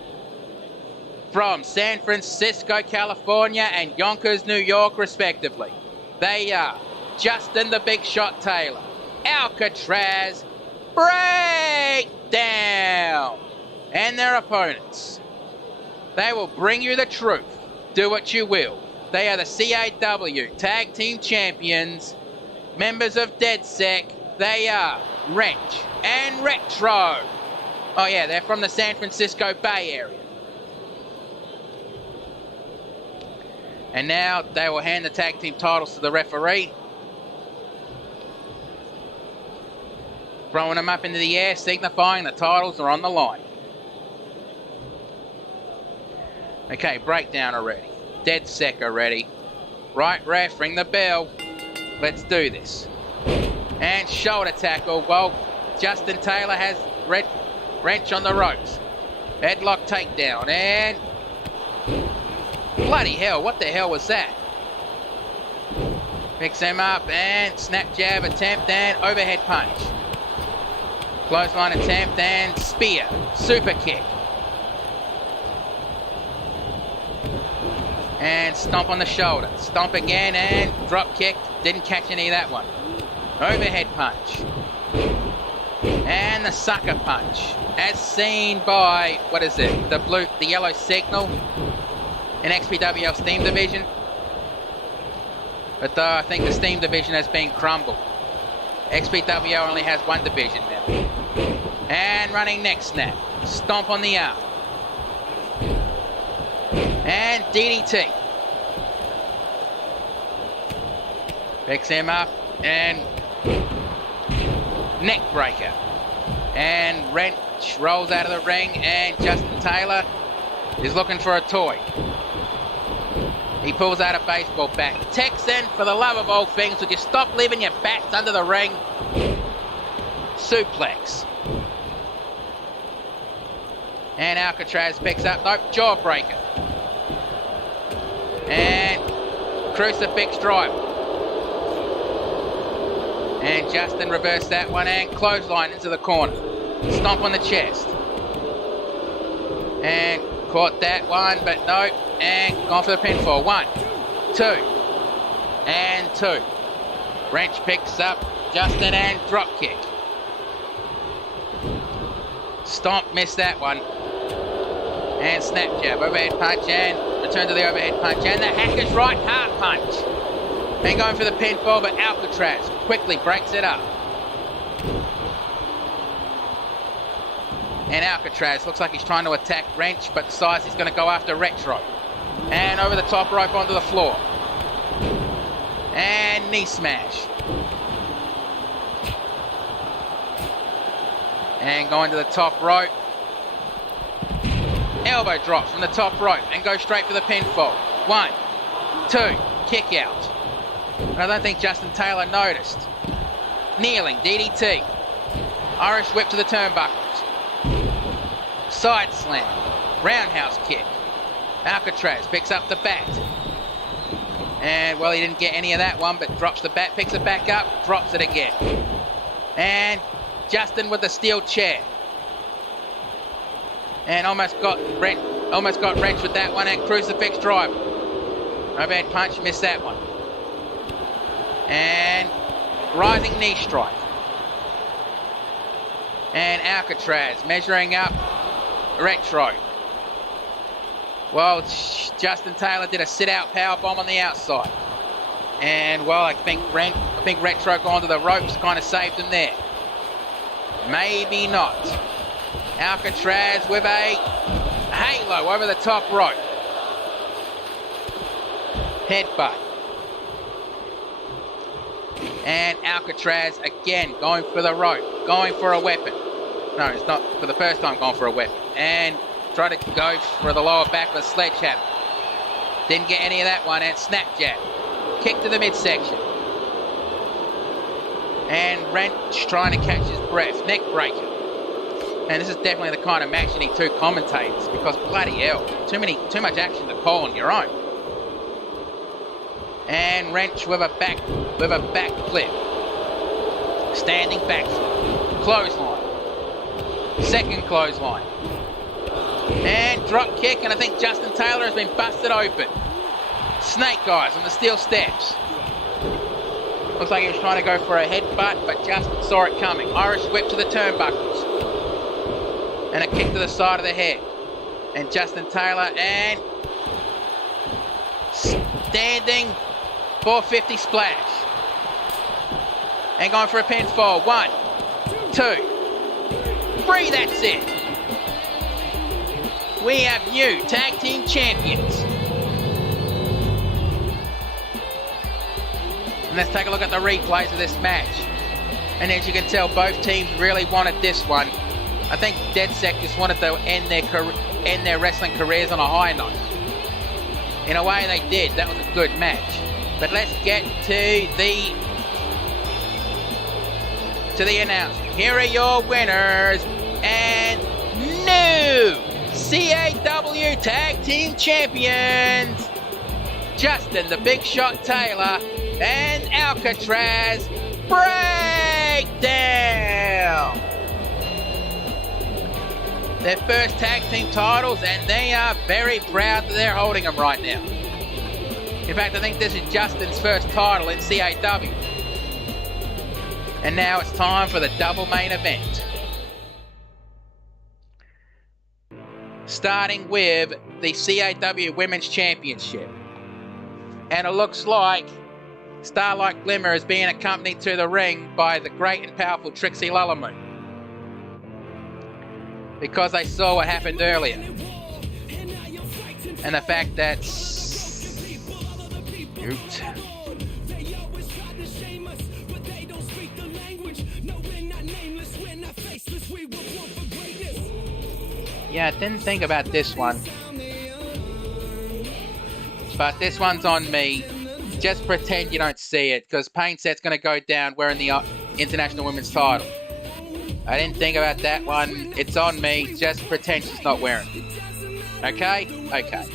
From San Francisco, California and Yonkers, New York, respectively. They are Justin the Big Shot Taylor, Alcatraz, Breakdown, and their opponents. They will bring you the truth. Do what you will. They are the CAW Tag Team Champions, members of DeadSec. They are Wrench and Retro. Oh yeah, they're from the San Francisco Bay Area. And now they will hand the tag team titles to the referee. Throwing them up into the air, signifying the titles are on the line. Okay, Breakdown already. DeadSec already. Right, ref, ring the bell. Let's do this. And shoulder tackle. Well, Justin Taylor has Wrench on the ropes. Headlock takedown. And bloody hell, what the hell was that? Picks him up and snap jab attempt and overhead punch. Clothesline attempt and spear. Super kick. And stomp on the shoulder. Stomp again and drop kick. Didn't catch any of that one. Overhead punch. And the sucker punch, as seen by, what is it, the yellow signal in XPWL Steam Division. But though I think the Steam Division has been crumbled. XPWL only has one division now. And running neck snap. Stomp on the arm. And DDT. Picks him up and neck breaker. And wrench rolls out of the ring, and Justin Taylor is looking for a toy. He pulls out a baseball bat. Texan, for the love of all things, would you stop leaving your bats under the ring? Suplex. And Alcatraz picks up, nope, jawbreaker. And crucifix driver. And Justin reversed that one and clothesline into the corner. Stomp on the chest. And caught that one, but no. And gone for the pinfall. 1, 2, and 2. Wrench picks up Justin and drop kick. Stomp, missed that one. And snap jab, overhead punch, and return to the overhead punch. And the hacker's right heart punch. And going for the pinfall, but Alcatraz quickly breaks it up. And Alcatraz looks like he's trying to attack Wrench, but decides he's going to go after Retro. And over the top rope onto the floor. And knee smash. And going to the top rope. Elbow drops from the top rope and goes straight for the pinfall. 1, 2, kick out. And I don't think Justin Taylor noticed. Kneeling, DDT. Irish whip to the turnbuckles. Side slam. Roundhouse kick. Alcatraz picks up the bat. And, well, he didn't get any of that one, but drops the bat, picks it back up, drops it again. And Justin with the steel chair. And almost got Wrench with that one, and crucifix driver. Overhead punch, missed that one. And rising knee strike. And Alcatraz measuring up Retro. Well, Justin Taylor did a sit-out powerbomb on the outside. And, well, I think Retro gone to the ropes, kind of saved him there. Maybe not. Alcatraz with a halo over the top rope. Headbutt. And Alcatraz again going for the rope, going for a weapon. No, it's not for the first time going for a weapon. And try to go for the lower back with a sledgehammer. Didn't get any of that one, and snap jab. Kick to the midsection. And Wrench trying to catch his breath. Neck breaker. And this is definitely the kind of match you need 2 commentators, because bloody hell, too much action to call on your own. And Wrench with a back flip. Standing back flip. Clothesline. Second clothesline. And drop kick, and I think Justin Taylor has been busted open. Snake eyes on the steel steps. Looks like he was trying to go for a headbutt, but Justin saw it coming. Irish whip to the turnbuckles. And a kick to the side of the head. And Justin Taylor, and standing 450 splash. And going for a pinfall. 1, 2, 3, that's it. We have new tag team champions. And let's take a look at the replays of this match. And as you can tell, both teams really wanted this one. I think DedSec just wanted to end their wrestling careers on a high note. In a way they did. That was a good match. But let's get to the announcement. Here are your winners and new CAW Tag Team Champions, Justin the Big Shot Taylor and Alcatraz Breakdown. Their first tag team titles, and they are very proud that they're holding them right now. In fact, I think this is Justin's first title in CAW. And now it's time for the double main event. Starting with the CAW Women's Championship. And it looks like Starlight Glimmer is being accompanied to the ring by the great and powerful Trixie Lullamoon. Because they saw what happened earlier. And the fact that... Oops. Yeah, I didn't think about this one. But this one's on me. Just pretend you don't see it, because Painset's going to go down wearing the International Women's title. I didn't think about that one. It's on me. Just pretend she's not wearing it. Okay? Okay.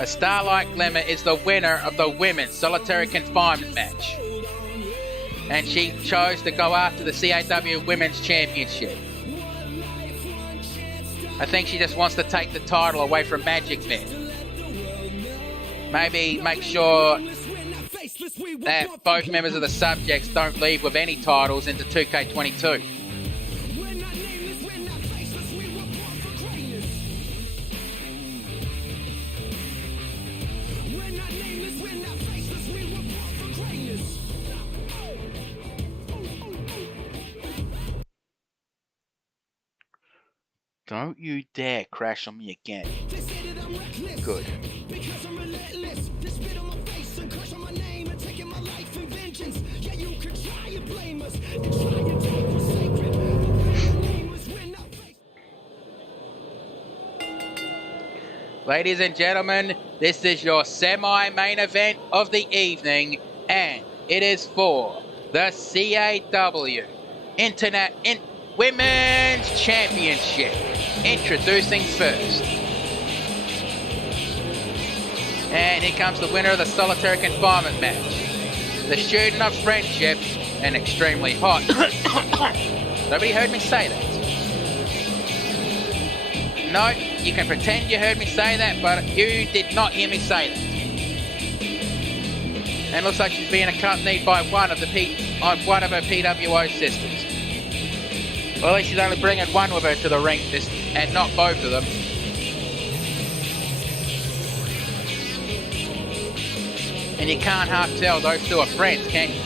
A Starlight Glimmer is the winner of the women's solitary confinement match. And she chose to go after the CAW Women's Championship. I think she just wants to take the title away from Magic Men. Maybe make sure that both members of the Subjects don't leave with any titles into 2K22. Don't you dare crash on me again. Good. Ladies and gentlemen, this is your semi-main event of the evening, and it is for the CAW Women's Championship. Introducing first. And here comes the winner of the solitary confinement match. The student of friendship and extremely hot. Nobody heard me say that. No, you can pretend you heard me say that, but you did not hear me say that. And it looks like she's being accompanied by one of her PWO sisters. Well, at least she's only bringing one with her to the ring and not both of them. And you can't half tell those two are friends, can you?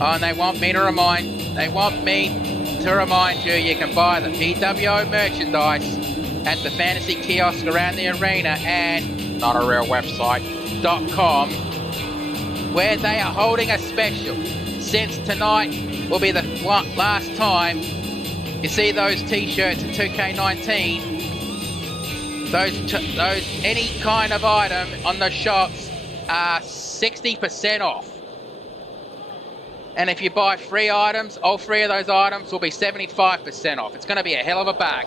Oh, and they want me to remind you, you can buy the PWO merchandise at the fantasy kiosk around the arena and not a real website.com, where they are holding a special. Since tonight will be the last time you see those t-shirts in 2K19, those any kind of item on the shops are 60% off. And if you buy 3 items, all 3 of those items will be 75% off. It's going to be a hell of a bag.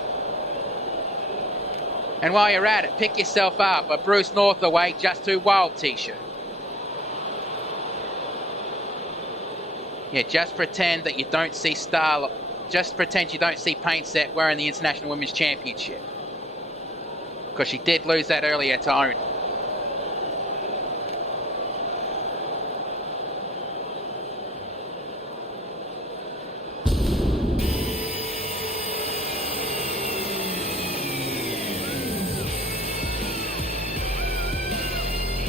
And while you're at it, pick yourself up a Bruce Northaway Just Too Wild t-shirt. Yeah, just pretend that you don't see just pretend you don't see Painset wearing the International Women's Championship. Because she did lose that earlier to Owen.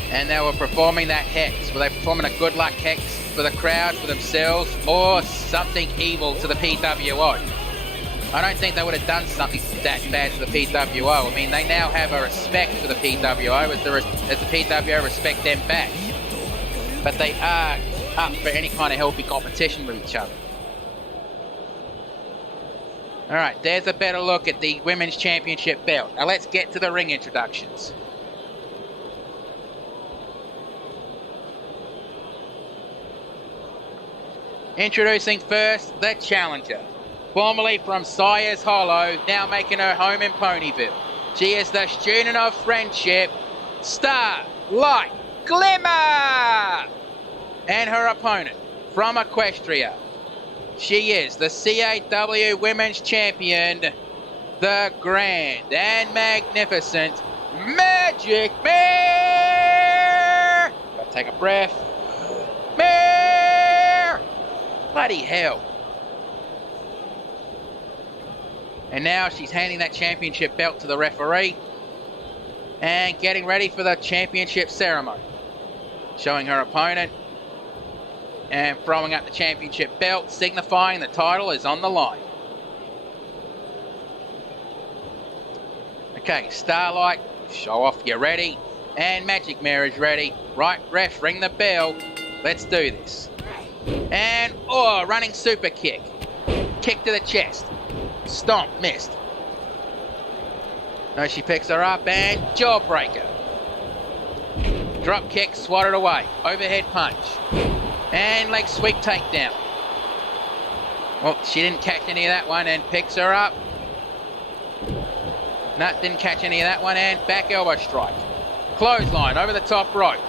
And they were performing that hex. Were they performing a good luck hex for the crowd, for themselves, or something evil to the PWO? I don't think they would have done something that bad to the PWO. I mean, they now have a respect for the PWO as the PWO respect them back. But they are up for any kind of healthy competition with each other. Alright, there's a better look at the Women's Championship belt. Now let's get to the ring introductions. Introducing first, the challenger. Formerly from Sire's Hollow, now making her home in Ponyville. She is the student of friendship, Starlight Glimmer! And her opponent, from Equestria, she is the CAW Women's Champion, the Grand and Magnificent Magic Mare! Gotta take a breath. Mare! Bloody hell. And now she's handing that championship belt to the referee and getting ready for the championship ceremony. Showing her opponent and throwing up the championship belt, signifying the title is on the line. Okay, Starlight, show off, you're ready. And Magic Mare is ready. Right, ref, ring the bell. Let's do this. And, oh, running super kick. Kick to the chest. Stomp, missed. No, she picks her up and jawbreaker. Drop kick, swatted away. Overhead punch. And leg sweep takedown. Well, she didn't catch any of that one and picks her up. No, didn't catch any of that one and back elbow strike. Clothesline over the top rope.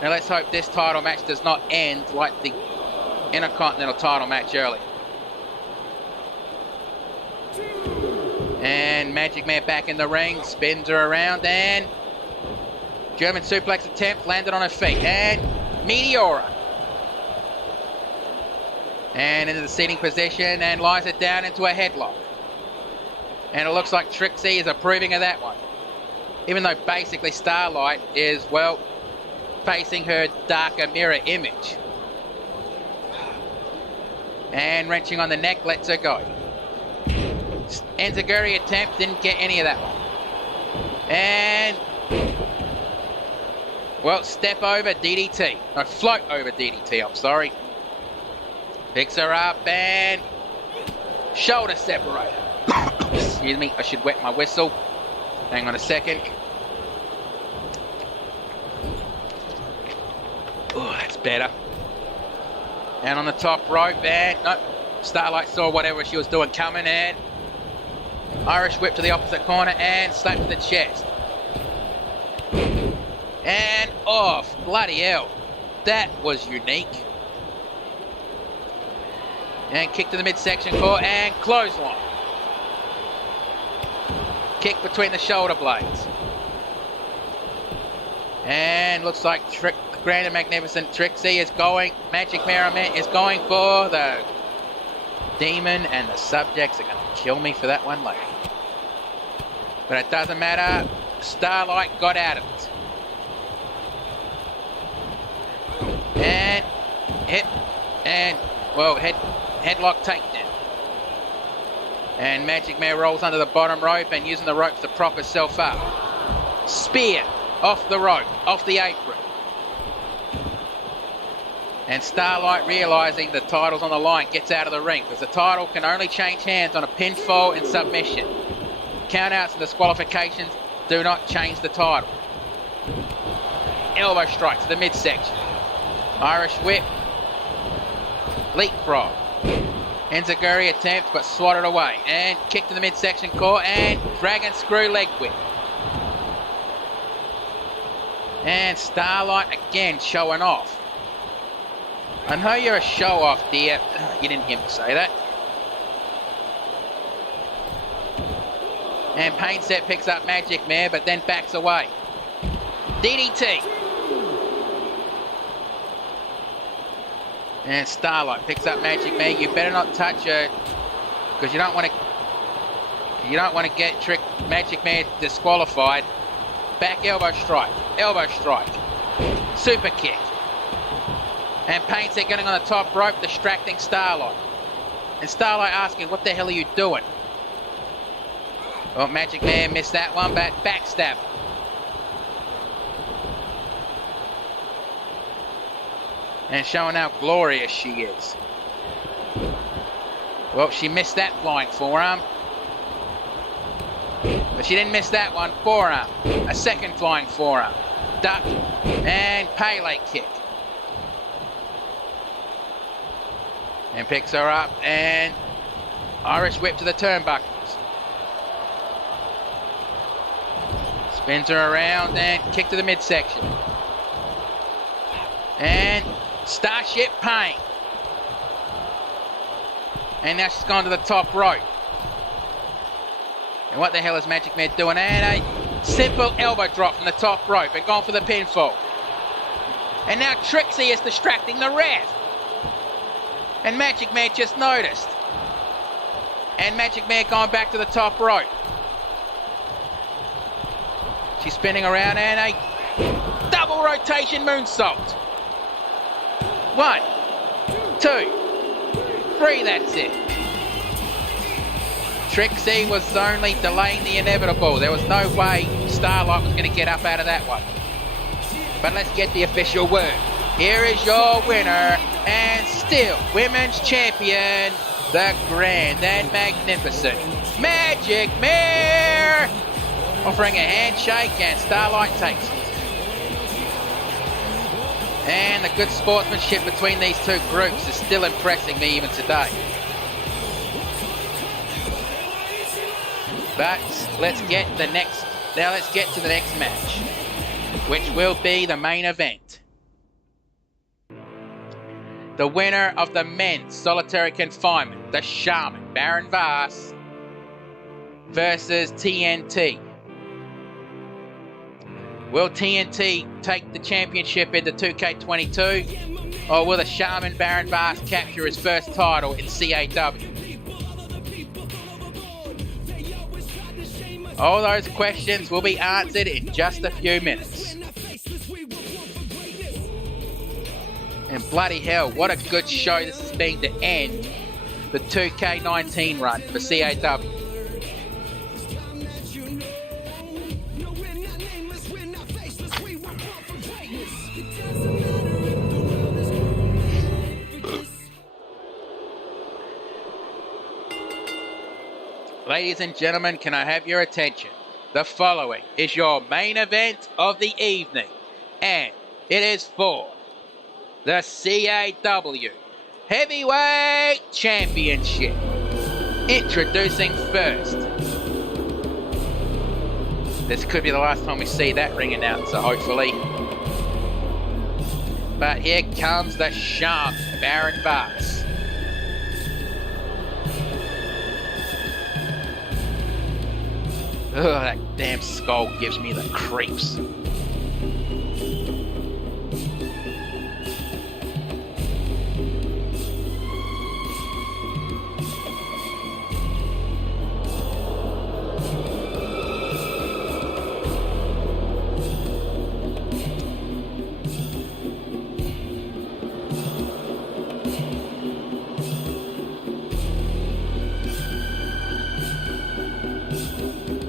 Now let's hope this title match does not end like the Intercontinental title match earlier. And Magic Mare back in the ring, spins her around and German suplex attempt, landed on her feet and Meteora. And into the seating position and lies it down into a headlock. And it looks like Trixie is approving of that one. Even though basically Starlight is, well, facing her darker mirror image. And wrenching on the neck, lets her go. Enziguri attempt, didn't get any of that one. And, well, step over DDT. No, float over DDT, I'm sorry. Picks her up and shoulder separator. Excuse me, I should wet my whistle. Hang on a second. Oh, that's better. And on the top rope and, nope, Starlight saw whatever she was doing coming and Irish whip to the opposite corner and slap to the chest. And off. Bloody hell. That was unique. And kick to the midsection core and clothesline. Kick between the shoulder blades. And looks like Grand and Magnificent Trixie is going, Magic Mare is going for the Demon, and the subjects are going to kill me for that one later. But it doesn't matter. Starlight got out of it. And hit. And, well, headlock takedown. And Magic Mare rolls under the bottom rope and using the ropes to prop herself up. Spear off the rope, off the apron. And Starlight, realising the title's on the line, gets out of the ring because the title can only change hands on a pinfall and submission. Countouts and disqualifications do not change the title. Elbow strike to the midsection. Irish whip. Leapfrog. Enziguri attempt but swatted away. And kick to the midsection core and dragon screw leg whip. And Starlight again showing off. I know you're a show-off, dear. You didn't hear me say that. And Painset picks up Magic Mare, but then backs away. DDT. And Starlight picks up Magic Mare. You better not touch her, because you don't want to get Magic Mare disqualified. Back elbow strike. Elbow strike. Super kick. And Painset getting on the top rope, distracting Starlight. And Starlight asking, what the hell are you doing? Well, Magic Mare missed that one, but backstab. And showing how glorious she is. Well, she missed that flying forearm. But she didn't miss that one. Forearm. A second flying forearm. Duck. And Pele kick. And picks her up and Irish whip to the turnbuckles. Spins her around and kick to the midsection. And Starship Pain. And now she's gone to the top rope. And what the hell is Magic Man doing? And a simple elbow drop from the top rope and gone for the pinfall. And now Trixie is distracting the ref. And Magic Man just noticed. And Magic Man going back to the top rope. She's spinning around and a double rotation moonsault. 1, 2, 3, that's it. Trixie was only delaying the inevitable. There was no way Starlight was going to get up out of that one. But let's get the official word. Here is your winner and still women's champion, the grand and magnificent Magic Mare, offering a handshake and Starlight takes it. And the good sportsmanship between these two groups is still impressing me even today. But let's get to the next match, which will be the main event. The winner of the men's solitary confinement, the Shaman, Baron Vars, versus TNT. Will TNT take the championship into 2K22, or will the Shaman, Baron Vars, capture his first title in CAW? All those questions will be answered in just a few minutes. And bloody hell, what a good show this has been to end the 2K19 run for CAW. Ladies and gentlemen, can I have your attention? The following is your main event of the evening, and it is for the CAW Heavyweight Championship. Introducing first. This could be the last time we see that ring announcer, hopefully. But here comes the Shaman, Baron Vars. Ugh, that damn skull gives me the creeps.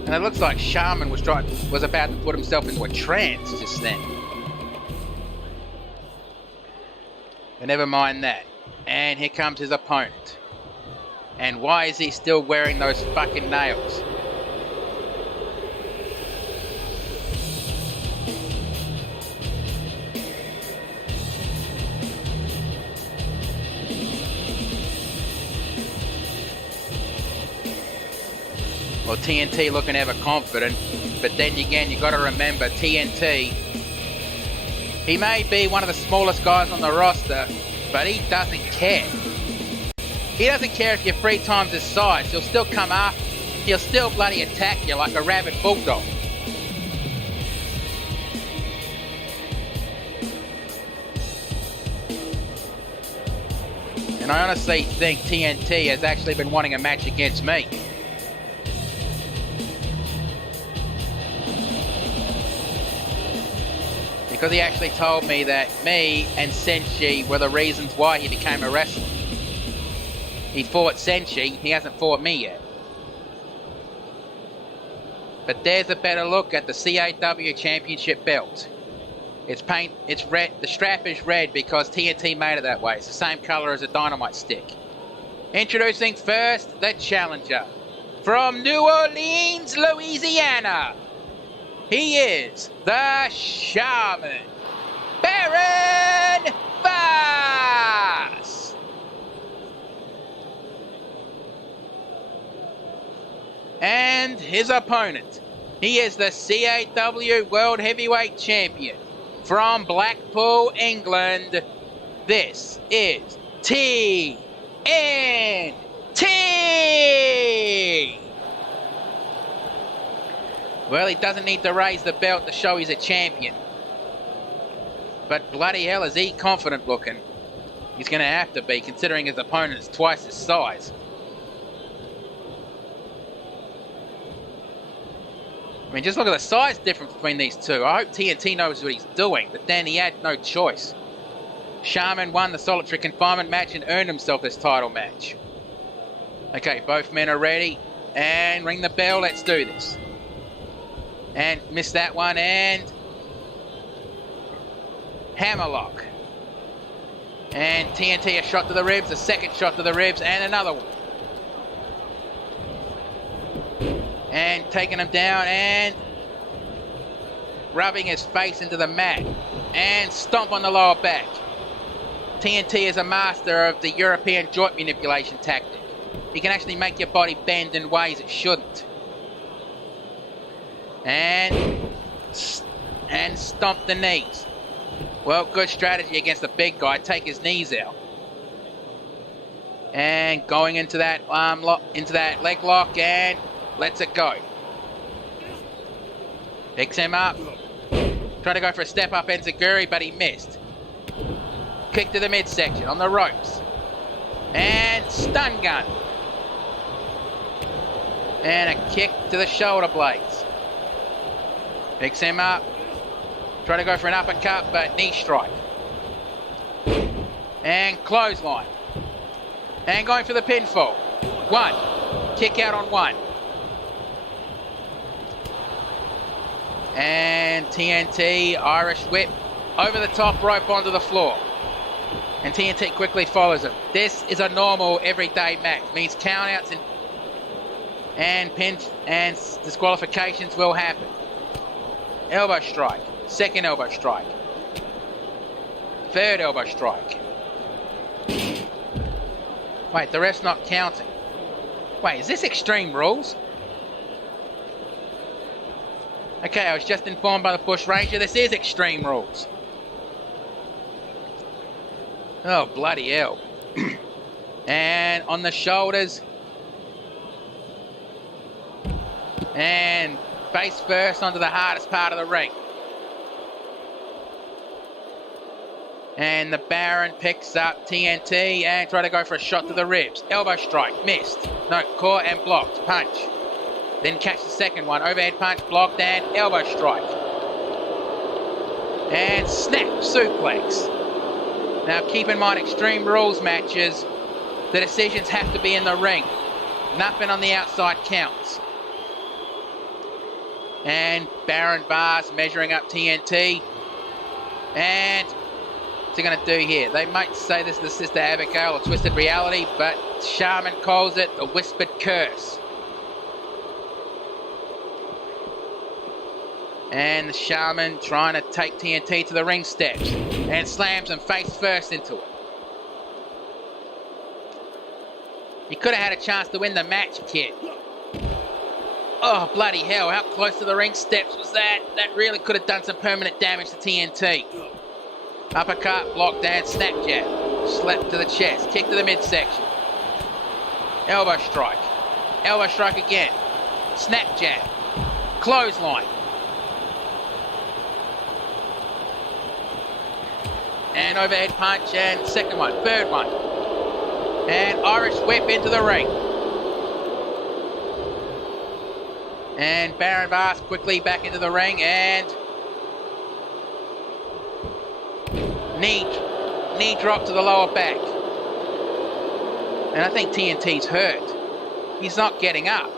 And it looks like Shaman was about to put himself into a trance just then. But never mind that. And here comes his opponent. And why is he still wearing those fucking nails? Well, TNT looking ever confident, but then again, you got to remember TNT. He may be one of the smallest guys on the roster, but he doesn't care. He doesn't care if you're 3 times his size. He'll still come after. He'll still bloody attack you like a rabid bulldog. And I honestly think TNT has actually been wanting a match against me. Because he actually told me that me and Senshi were the reasons why he became a wrestler. He fought Senshi, he hasn't fought me yet. But there's a better look at the CAW Championship belt. It's red, the strap is red because TNT made it that way. It's the same color as a dynamite stick. Introducing first, the challenger. From New Orleans, Louisiana. He is the Shaman, Baron Vars. And his opponent, he is the CAW World Heavyweight Champion from Blackpool, England. This is TNT. Well, he doesn't need to raise the belt to show he's a champion. But bloody hell, is he confident looking. He's going to have to be, considering his opponent is twice his size. I mean, just look at the size difference between these two. I hope TNT knows what he's doing, but then he had no choice. Shaman won the solitary confinement match and earned himself this title match. Okay, both men are ready. And ring the bell, let's do this. And missed that one, and hammerlock. And TNT a shot to the ribs, a second shot to the ribs, and another one. And taking him down and rubbing his face into the mat. And stomp on the lower back. TNT is a master of the European joint manipulation tactic. He can actually make your body bend in ways it shouldn't. And stomp the knees. Well, good strategy against the big guy. Take his knees out. And going into that into that leg lock and lets it go. Picks him up. Trying to go for a step up enziguri, but he missed. Kick to the midsection on the ropes. And stun gun. And a kick to the shoulder blades. Picks him up. Trying to go for an uppercut, but knee strike. And clothesline. And going for the pinfall. One. Kick out on one. And TNT, Irish whip, over the top rope onto the floor. And TNT quickly follows him. This is a normal everyday match. Means countouts and pins and disqualifications will happen. Elbow strike. Second elbow strike. Third elbow strike. Wait, the ref's not counting. Wait, is this Extreme Rules? Okay, I was just informed by the Bush Ranger this is Extreme Rules. Oh, bloody hell. And on the shoulders. And face first onto the hardest part of the ring. And the Baron picks up TNT and try to go for a shot to the ribs. Elbow strike, missed. No, caught and blocked, punch. Then catch the second one, overhead punch, blocked and elbow strike. And snap, suplex. Now keep in mind, Extreme Rules matches, the decisions have to be in the ring. Nothing on the outside counts. And Baron bars measuring up TNT. And what's he going to do here? They might say this is the Sister Abigail or Twisted Reality, but Shaman calls it the Whispered Curse. And the Shaman trying to take TNT to the ring steps and slams him face first into it. He could have had a chance to win the match, kid. Oh, bloody hell, how close to the ring steps was that? That really could have done some permanent damage to TNT. Uppercut, blocked and snap jab. Slap to the chest, kick to the midsection. Elbow strike. Elbow strike again. Snap jab. Clothesline. And overhead punch and second one, third one. And Irish whip into the ring. And Baron Vars quickly back into the ring and knee drop to the lower back. And I think TNT's hurt. He's not getting up.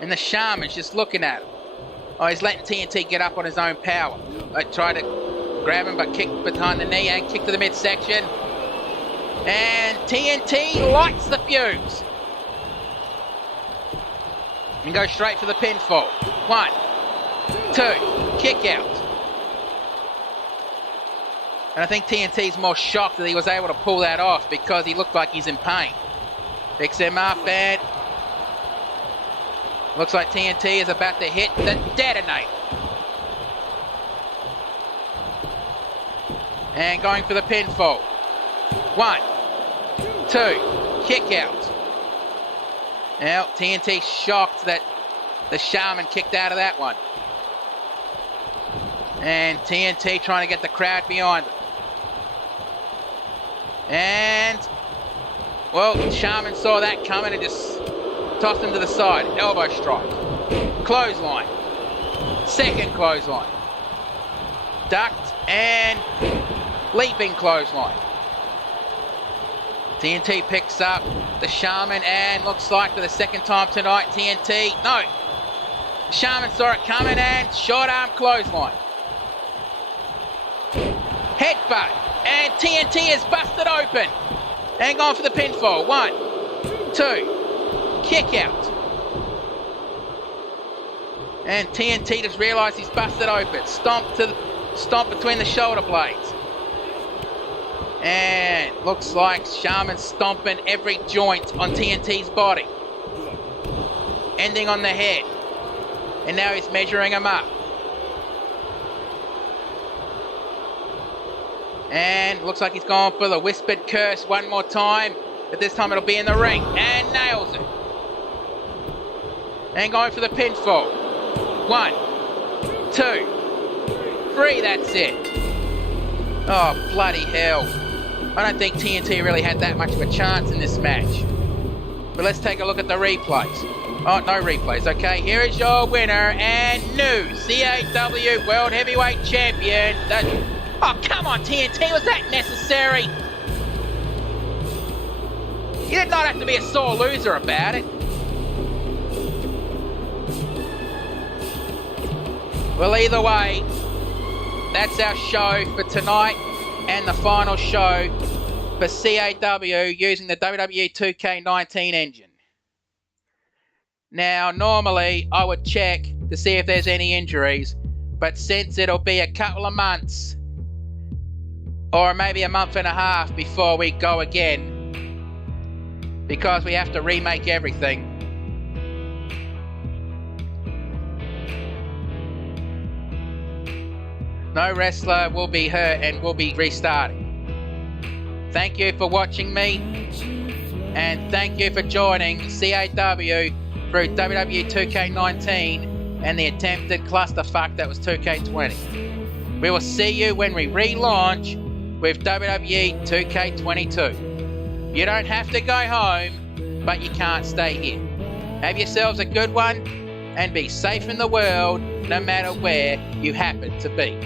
And the Shaman's just looking at him. Oh, he's letting TNT get up on his own power. I try to grab him, but kick behind the knee and kick to the midsection. And TNT lights the fuse. And goes straight for the pinfall. 1, 2, kick out. And I think TNT's more shocked that he was able to pull that off because he looked like he's in pain. Picks him up and looks like TNT is about to hit the detonator. And going for the pinfall. 1, 2, kick out. Now TNT shocked that the Shaman kicked out of that one. And TNT trying to get the crowd behind them. And, well, Shaman saw that coming and just tossed him to the side. Elbow strike. Clothesline. Second clothesline. Ducked and leaping clothesline. TNT picks up the Shaman and looks like for the second time tonight, TNT, no. Shaman saw it coming and short arm clothesline. Headbutt and TNT is busted open. And going for the pinfall. 1, 2, kick out. And TNT just realised he's busted open. Stomp between the shoulder blades. And looks like Shaman's stomping every joint on TNT's body. Ending on the head. And now he's measuring him up. And looks like he's going for the whispered curse one more time. But this time it'll be in the ring. And nails it. And going for the pinfall. 1, 2, 3, that's it. Oh, bloody hell. I don't think TNT really had that much of a chance in this match. But let's take a look at the replays. Oh, no replays, okay. Here is your winner and new CAW World Heavyweight Champion. Oh, come on, TNT, was that necessary? You did not have to be a sore loser about it. Well, either way, that's our show for tonight and the final show for CAW using the WWE 2K19 engine. Now, normally I would check to see if there's any injuries, but since it'll be a couple of months or maybe a month and a half before we go again, because we have to remake everything, no wrestler will be hurt and will be restarting. Thank you for watching me, and thank you for joining CAW through WWE 2K19 and the attempted clusterfuck that was 2K20. We will see you when we relaunch with WWE 2K22. You don't have to go home, but you can't stay here. Have yourselves a good one, and be safe in the world no matter where you happen to be.